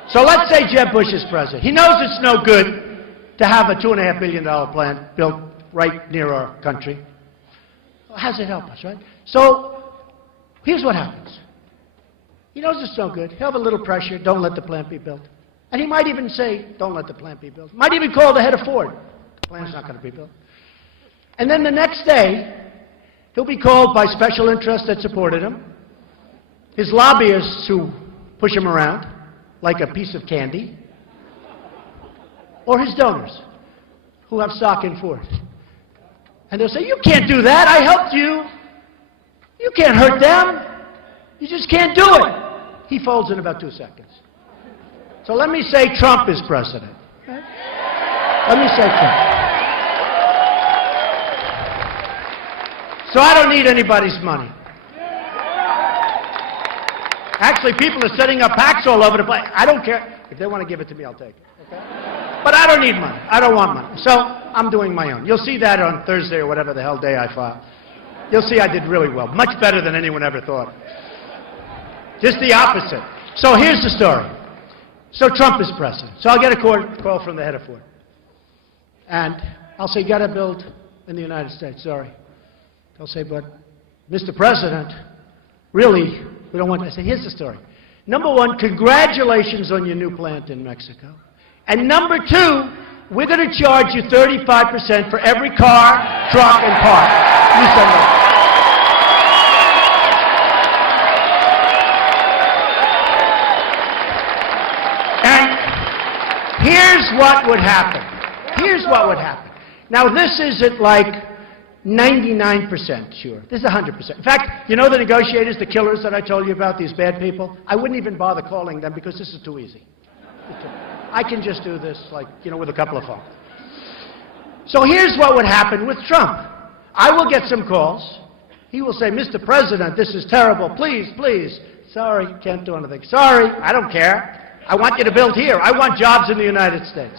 So let's say Jeb Bush is president. He knows it's no good to have a $2.5 billion plant built right near our country. How does it help us, right? So here's what happens. He knows it's no good. He'll have a little pressure. Don't let the plant be built. And he might even say, don't let the plant be built. Might even call the head of Ford. The plant's not going to be built. And then the next day, he'll be called by special interests that supported him, his lobbyists who push him around like a piece of candy, or his donors who have stock in Ford. And they'll say, you can't do that. I helped you. You can't hurt them. You just can't do it. He folds in about 2 seconds. So let me say Trump is president. Let me say Trump. So I don't need anybody's money. Actually, people are setting up PACs all over the place. I don't care. If they want to give it to me, I'll take it. Okay? But I don't need money. I don't want money. So I'm doing my own. You'll see that on Thursday or whatever the hell day I file. You'll see I did really well. Much better than anyone ever thought. Just the opposite. So here's the story. So Trump is president. So I'll get a call from the head of Ford. And I'll say, you got to build in the United States. Sorry. They'll say, but Mr. President, really, we don't want to. I say, here's the story. Number one, congratulations on your new plant in Mexico. And number two, we're going to charge you 35% for every car, truck, and part. You say no. And here's what would happen. Here's what would happen. Now, this isn't like 99% sure. This is 100%. In fact, you know the negotiators, the killers that I told you about, these bad people? I wouldn't even bother calling them because this is too easy. I can just do this, like, you know, with a couple of phones. So here's what would happen with Trump. I will get some calls. He will say, Mr. President, this is terrible. Please, please. Sorry, can't do anything. Sorry, I don't care. I want you to build here. I want jobs in the United States.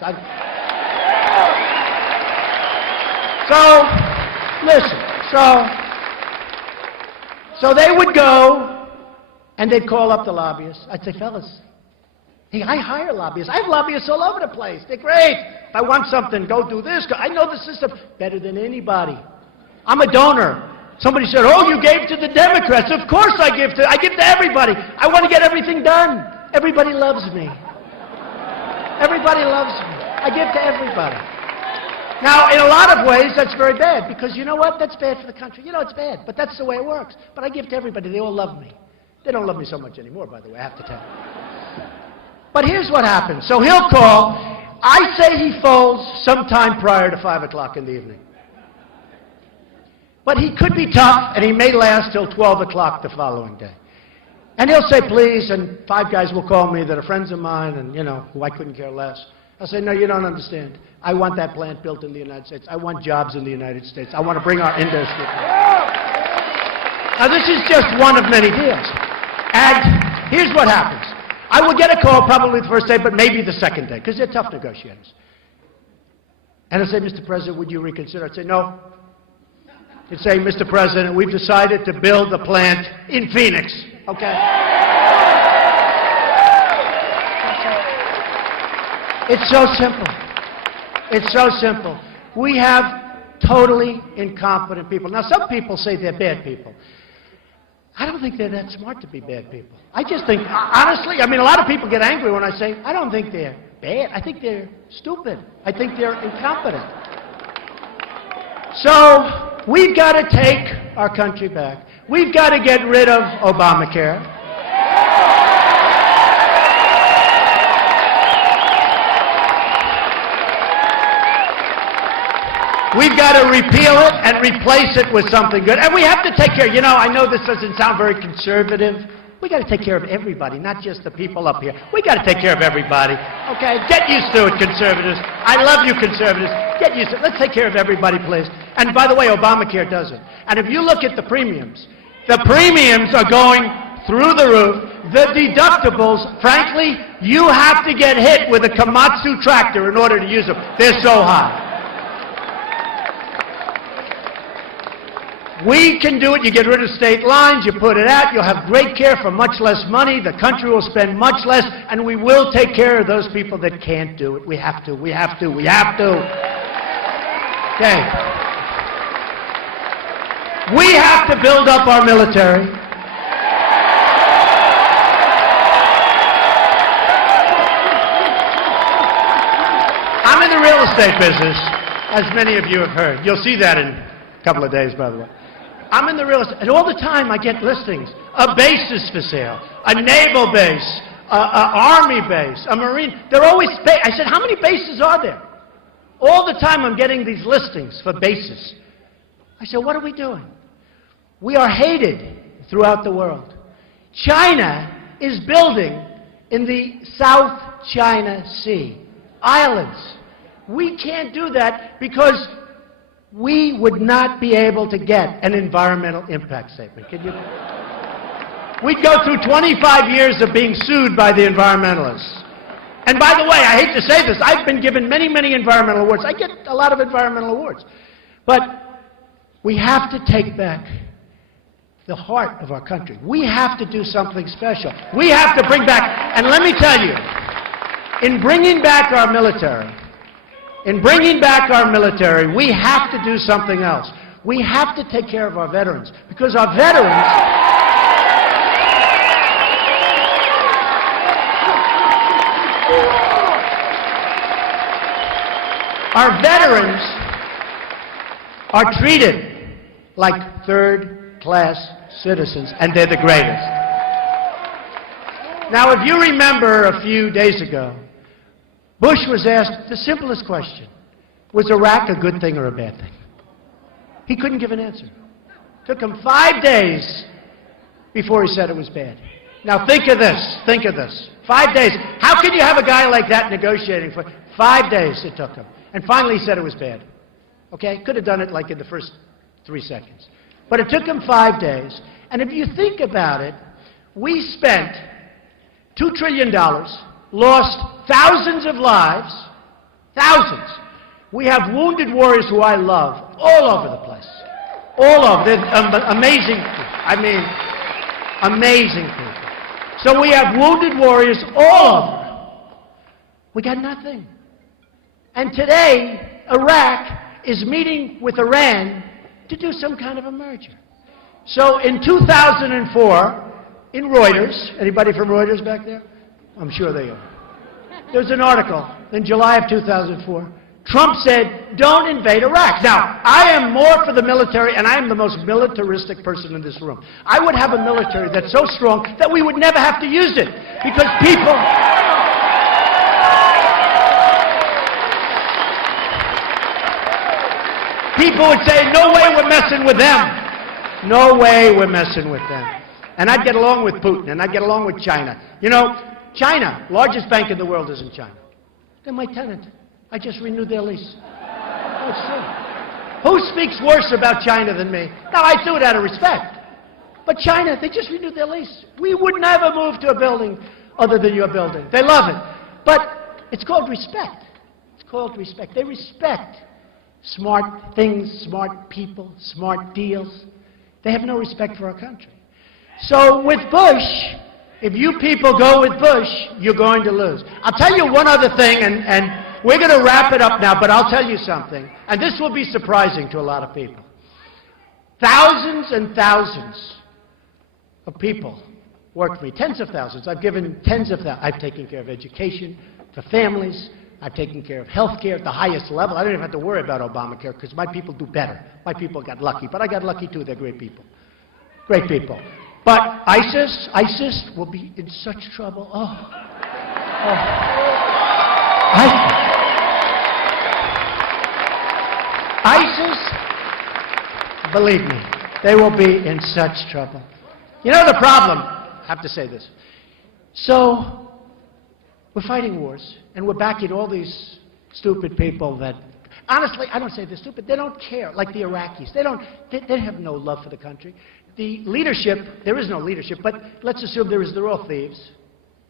So, listen. So they would go, and they'd call up the lobbyists. I'd say, fellas, hey, I hire lobbyists. I have lobbyists all over the place. They're great. If I want something, go do this. I know the system better than anybody. I'm a donor. Somebody said, oh, you gave to the Democrats. Of course I give to everybody. I want to get everything done. Everybody loves me. Everybody loves me. I give to everybody. Now, in a lot of ways, that's very bad, because you know what? That's bad for the country. You know, it's bad, but that's the way it works. But I give to everybody. They all love me. They don't love me so much anymore, by the way, I have to tell you. But here's what happens. So he'll call. I say he folds sometime prior to 5 o'clock in the evening. But he could be tough, and he may last till 12 o'clock the following day. And he'll say, please, and 5 guys will call me that are friends of mine and, you know, who I couldn't care less. I'll say, no, you don't understand. I want that plant built in the United States. I want jobs in the United States. I want to bring our industry. Now, this is just one of many deals. And here's what happens. I will get a call probably the first day, but maybe the second day, because they're tough negotiators. And I'll say, Mr. President, would you reconsider? I'd say, no. He'd say, Mr. President, we've decided to build the plant in Phoenix. Okay? It's so simple. It's so simple. We have totally incompetent people. Now, some people say they're bad people. I don't think they're that smart to be bad people. I just think, honestly, I mean, a lot of people get angry when I say, I don't think they're bad. I think they're stupid. I think they're incompetent. So, we've got to take our country back. We've got to get rid of Obamacare. We've got to repeal it and replace it with something good. And we have to take care. You know, I know this doesn't sound very conservative. We got to take care of everybody, not just the people up here. We got to take care of everybody. Okay? Get used to it, conservatives. I love you, conservatives. Get used to it. Let's take care of everybody, please. And by the way, Obamacare does it. And if you look at the premiums are going through the roof. The deductibles, frankly, you have to get hit with a Komatsu tractor in order to use them. They're so high. We can do it. You get rid of state lines, you put it out, you'll have great care for much less money, the country will spend much less, and we will take care of those people that can't do it. We have to, we have to, we have to. Okay. We have to build up our military. I'm in the real estate business, as many of you have heard. You'll see that in a couple of days, by the way. I'm in the real estate, and all the time I get listings. A base is for sale, a naval base, a army base, a marine. They're always, I said, how many bases are there? All the time I'm getting these listings for bases. I said, what are we doing? We are hated throughout the world. China is building in the South China Sea, islands. We can't do that because we would not be able to get an environmental impact statement. Can you? We'd go through 25 years of being sued by the environmentalists. And by the way, I hate to say this, I've been given many, many environmental awards. I get a lot of environmental awards. But we have to take back the heart of our country. We have to do something special. We have to bring back, and let me tell you, in bringing back our military, we have to do something else. We have to take care of our veterans, because our veterans are treated like third-class citizens, and they're the greatest. Now, if you remember a few days ago, Bush was asked the simplest question: was Iraq a good thing or a bad thing? He couldn't give an answer. Took him 5 days before he said it was bad. Now think of this, 5 days. How can you have a guy like that negotiating for 5 days it took him? And finally he said it was bad. Okay? Could have done it like in the first 3 seconds. But it took him 5 days. And if you think about it, we spent $2 trillion, lost thousands of lives, thousands. We have wounded warriors who I love all over the place. All over. They're amazing people. I mean, amazing people. So we have wounded warriors all over. We got nothing. And today, Iraq is meeting with Iran to do some kind of a merger. So in 2004, in Reuters, anybody from Reuters back there? I'm sure they are. There's an article in July of 2004. Trump said, don't invade Iraq. Now, I am more for the military, and I am the most militaristic person in this room. I would have a military that's so strong that we would never have to use it, because people would say, no way we're messing with them. No way we're messing with them. And I'd get along with Putin, and I'd get along with China. You know, China, largest bank in the world, is in China. They're my tenant. I just renewed their lease. That's true. Who speaks worse about China than me? Now, I do it out of respect. But China, they just renewed their lease. We would never move to a building other than your building. They love it. But it's called respect. It's called respect. They respect smart things, smart people, smart deals. They have no respect for our country. So with Bush, if you people go with Bush, you're going to lose. I'll tell you one other thing, and we're going to wrap it up now, but I'll tell you something, and this will be surprising to a lot of people. Thousands and thousands of people work for me, tens of thousands. I've given tens of thousands. I've taken care of education for families. I've taken care of health care at the highest level. I don't even have to worry about Obamacare, because my people do better. My people got lucky, but I got lucky too. They're great people. Great people. But ISIS will be in such trouble. ISIS, believe me, they will be in such trouble. You know the problem? I have to say this. So, we're fighting wars, and we're backing all these stupid people that, honestly, I don't say they're stupid, they don't care, like the Iraqis. They have no love for the country. The leadership, there is no leadership, but let's assume they're all thieves.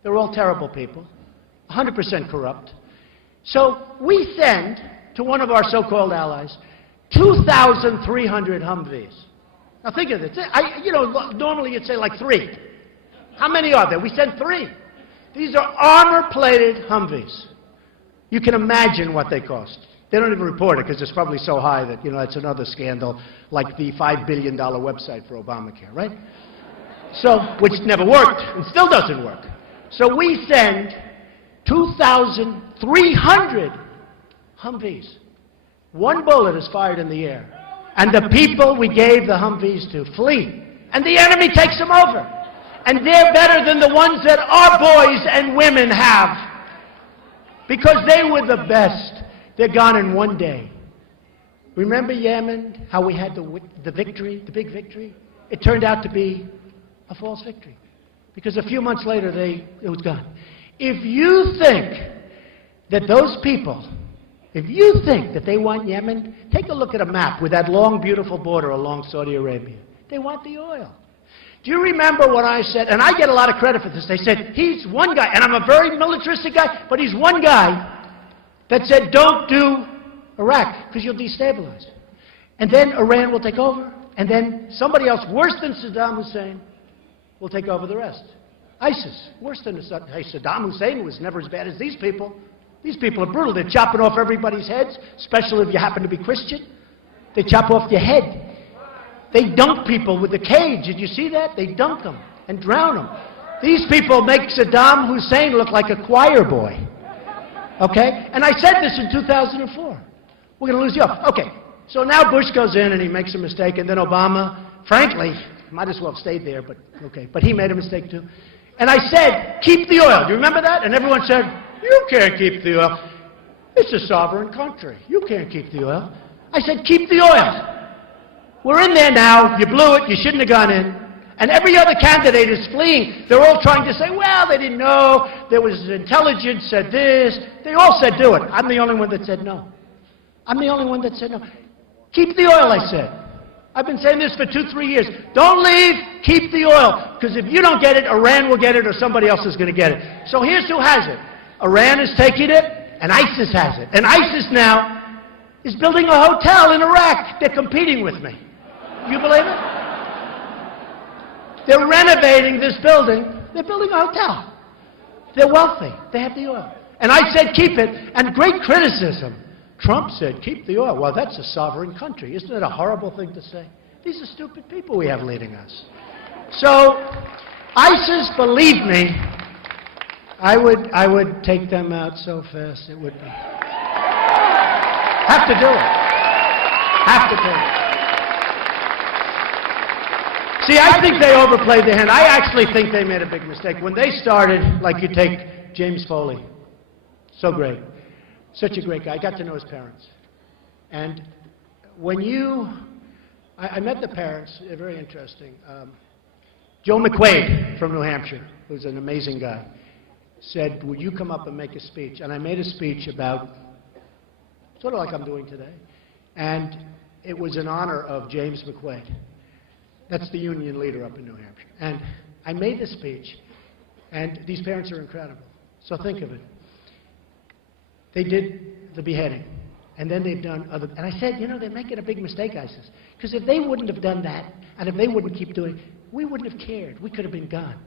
They're all terrible people, 100% corrupt. So we send to one of our so-called allies 2,300 Humvees. Now think of this. Normally you'd say like 3. How many are there? We sent 3. These are armor-plated Humvees. You can imagine what they cost. They don't even report it because it's probably so high that, it's another scandal, like the $5 billion website for Obamacare, right? So, which never worked and still doesn't work. So we send 2,300 Humvees. One bullet is fired in the air. And the people we gave the Humvees to flee. And the enemy takes them over. And they're better than the ones that our boys and women have. Because they were the best. They're gone in one day. Remember Yemen, how we had the victory, the big victory? It turned out to be a false victory. Because a few months later, it was gone. If you think that those people, if you think that they want Yemen, take a look at a map with that long, beautiful border along Saudi Arabia. They want the oil. Do you remember what I said? And I get a lot of credit for this. They said, he's one guy, and I'm a very militaristic guy, but he's one guy that said, don't do Iraq, because you'll destabilize. And then Iran will take over, and then somebody else worse than Saddam Hussein will take over the rest. ISIS, worse than Saddam Hussein was never as bad as these people. These people are brutal. They're chopping off everybody's heads, especially if you happen to be Christian. They chop off your head. They dunk people with a cage. Did you see that? They dunk them and drown them. These people make Saddam Hussein look like a choir boy. Okay? And I said this in 2004. We're going to lose you off. Okay. So now Bush goes in and he makes a mistake, and then Obama, frankly, might as well have stayed there, but okay. But he made a mistake too. And I said, keep the oil. Do you remember that? And everyone said, you can't keep the oil. It's a sovereign country. You can't keep the oil. I said, keep the oil. We're in there now. You blew it. You shouldn't have gone in. And every other candidate is fleeing. They're all trying to say, well, they didn't know. There was intelligence said this. They all said do it. I'm the only one that said no. I'm the only one that said no. Keep the oil, I said. I've been saying this for 2-3 years. Don't leave. Keep the oil. Because if you don't get it, Iran will get it or somebody else is going to get it. So here's who has it. Iran is taking it, and ISIS has it. And ISIS now is building a hotel in Iraq. They're competing with me. You believe it? They're renovating this building. They're building a hotel. They're wealthy. They have the oil. And I said keep it, and great criticism. Trump said keep the oil. Well, that's a sovereign country. Isn't it a horrible thing to say? These are stupid people we have leading us. So ISIS, believe me, I would take them out so fast it would be. Have to do it. Have to do it. See, I think they overplayed their hand. I actually think they made a big mistake. When they started, like you take James Foley, so great, such a great guy. I got to know his parents. And when I met the parents, they're very interesting. Joe McQuaid from New Hampshire, who's an amazing guy, said, would you come up and make a speech? And I made a speech about, sort of like I'm doing today, and it was in honor of James McQuaid. That's the union leader up in New Hampshire. And I made the speech, and these parents are incredible. So think of it. They did the beheading, and then they've done other, and I said, you know, they're making a big mistake, ISIS. Because if they wouldn't have done that, and if they wouldn't keep doing it, we wouldn't have cared. We could have been gone.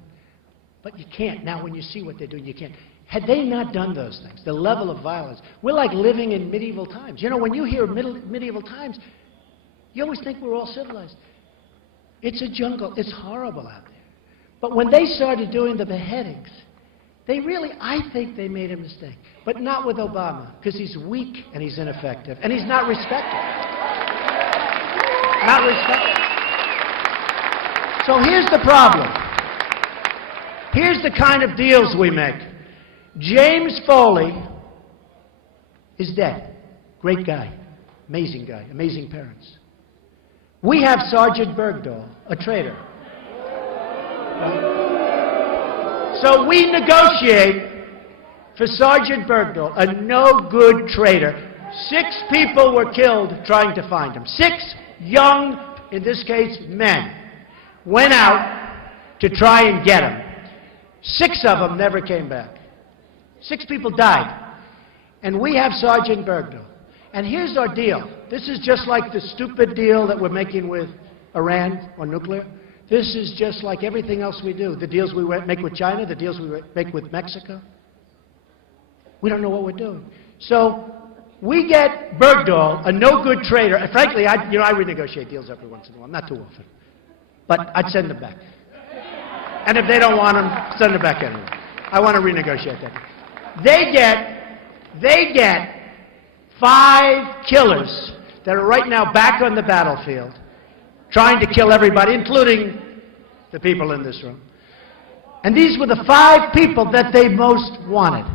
But you can't. Now, when you see what they're doing, you can't. Had they not done those things, the level of violence, we're like living in medieval times. You know, when you hear medieval times, you always think we're all civilized. It's a jungle. It's horrible out there. But when they started doing the beheadings, they really, I think they made a mistake. But not with Obama, because he's weak and he's ineffective. And he's not respected. Not respected. So here's the problem. Here's the kind of deals we make. James Foley is dead. Great guy. Amazing guy. Amazing parents. We have Sergeant Bergdahl, a traitor. So we negotiate for Sergeant Bergdahl, a no-good traitor. 6 people were killed trying to find him. 6 young, in this case, men, went out to try and get him. 6 of them never came back. 6 people died. And we have Sergeant Bergdahl. And here's our deal. This is just like the stupid deal that we're making with Iran on nuclear. This is just like everything else we do. The deals we make with China, the deals we make with Mexico. We don't know what we're doing. So we get Bergdahl, a no-good traitor. And frankly, I renegotiate deals every once in a while, not too often. But I'd send them back. And if they don't want them, send them back anyway. I want to renegotiate that. They get 5 killers that are right now back on the battlefield, trying to kill everybody, including the people in this room. And these were the 5 people that they most wanted.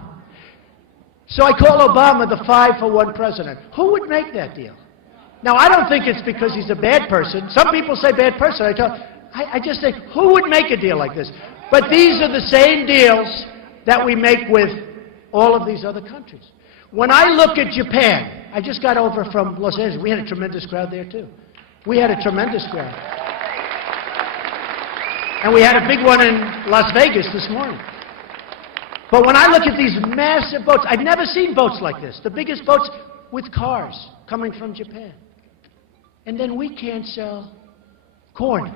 So I call Obama the 5-for-1 president. Who would make that deal? Now, I don't think it's because he's a bad person. Some people say bad person. I just say, who would make a deal like this? But these are the same deals that we make with all of these other countries. When I look at Japan, I just got over from Los Angeles. We had a tremendous crowd there, too. We had a tremendous crowd. And we had a big one in Las Vegas this morning. But when I look at these massive boats, I've never seen boats like this. The biggest boats with cars coming from Japan. And then we can't sell corn.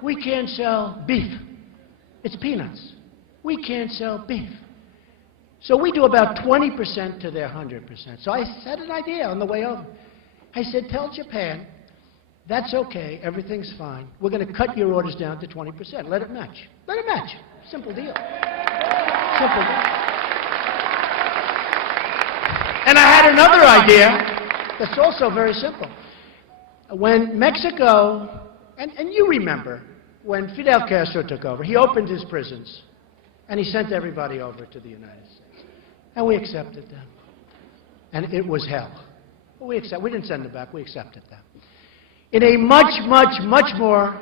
We can't sell beef. It's peanuts. We can't sell beef. So we do about 20% to their 100%. So I had an idea on the way over. I said, tell Japan, that's okay, everything's fine. We're going to cut your orders down to 20%. Let it match. Let it match. Simple deal. Simple deal. And I had another idea that's also very simple. When Mexico, and you remember, when Fidel Castro took over, he opened his prisons, and he sent everybody over to the United States. And we accepted them. And it was hell. But we didn't send them back, we accepted them. In a much, much, much more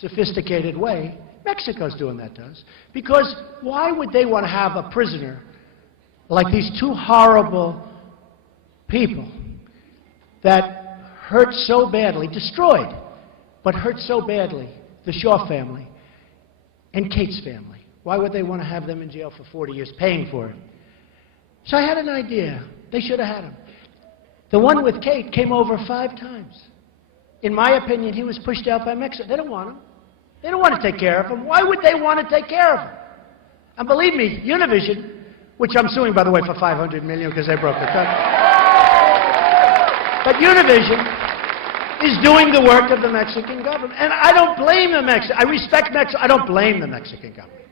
sophisticated way, Mexico's doing that to us. Because why would they want to have a prisoner like these two horrible people that hurt so badly, destroyed, but hurt so badly, the Shaw family and Kate's family? Why would they want to have them in jail for 40 years paying for it? So I had an idea. They should have had him. The one with Kate came over 5 times. In my opinion, he was pushed out by Mexico. They don't want him. They don't want to take care of him. Why would they want to take care of him? And believe me, Univision, which I'm suing, by the way, for $500 million because they broke the contract. But Univision is doing the work of the Mexican government. And I don't blame the Mexicans. I respect Mexico. I don't blame the Mexican government.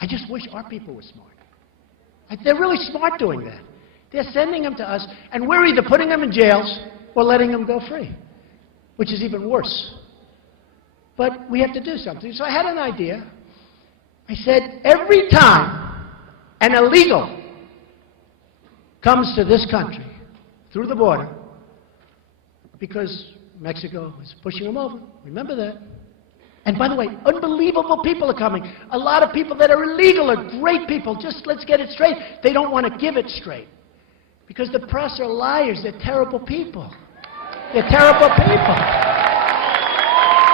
I just wish our people were smart. They're really smart doing that. They're sending them to us, and we're either putting them in jails or letting them go free, which is even worse. But we have to do something. So I had an idea. I said, every time an illegal comes to this country through the border, because Mexico is pushing them over, remember that. And by the way, unbelievable people are coming. A lot of people that are illegal are great people. Just let's get it straight. They don't want to give it straight. Because the press are liars. They're terrible people. They're terrible people.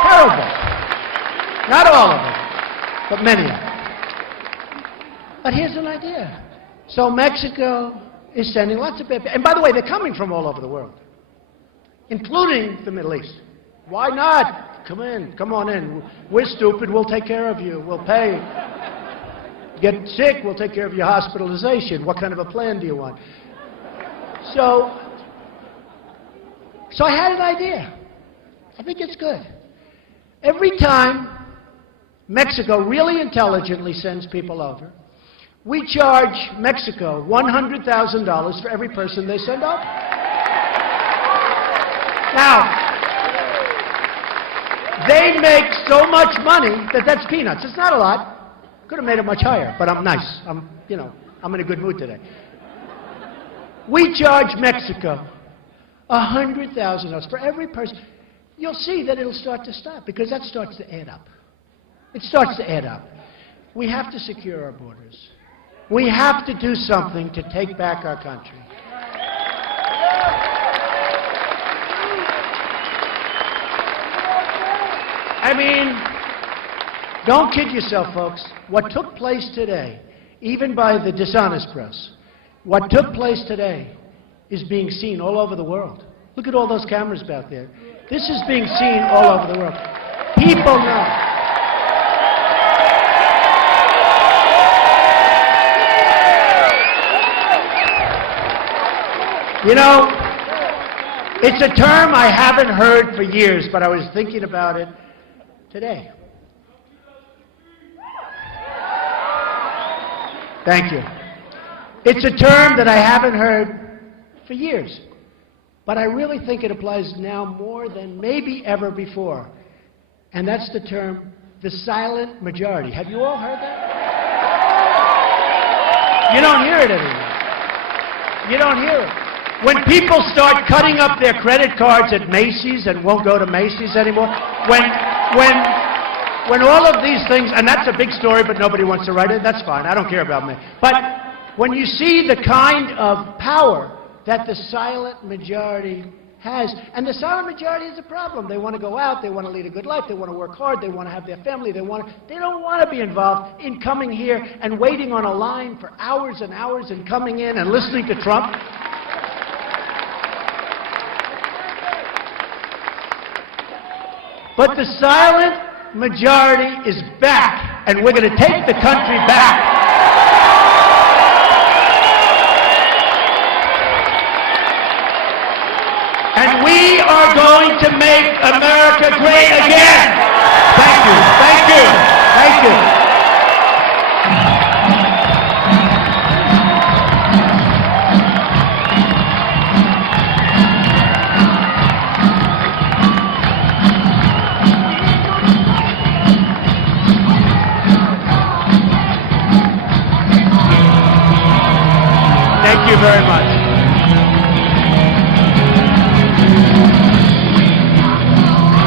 Terrible. Not all of them, but many of them. But here's an idea. So Mexico is sending lots of people. And by the way, they're coming from all over the world, including the Middle East. Why not? Come in, come on in. We're stupid, we'll take care of you, we'll pay. Get sick, we'll take care of your hospitalization. What kind of a plan do you want? So I had an idea. I think it's good. Every time Mexico really intelligently sends people over, we charge Mexico $100,000 for every person they send over. Now, they make so much money that that's peanuts. It's not a lot. Could have made it much higher, but I'm nice. I'm in a good mood today. We charge Mexico $100,000 for every person. You'll see that it'll start to stop because that starts to add up. It starts to add up. We have to secure our borders. We have to do something to take back our country. I mean, don't kid yourself, folks. What took place today, even by the dishonest press, what took place today is being seen all over the world. Look at all those cameras back there. This is being seen all over the world. People know. You know, it's a term I haven't heard for years, but I was thinking about it today. Thank you. It's a term that I haven't heard for years, but I really think it applies now more than maybe ever before, and that's the term, the silent majority. Have you all heard that? You don't hear it anymore. You don't hear it. When people start cutting up their credit cards at Macy's and won't go to Macy's anymore, when all of these things, and that's a big story, but nobody wants to write it, that's fine, I don't care about me. But when you see the kind of power that the silent majority has. And the silent majority is a problem. They want to go out, they want to lead a good life, they want to work hard, they want to have their family, they don't want to be involved in coming here and waiting on a line for hours and hours and coming in and listening to Trump. But the silent majority is back, and we're going to take the country back. And we are going to make America great again. Thank you, thank you, thank you. Thank you very much.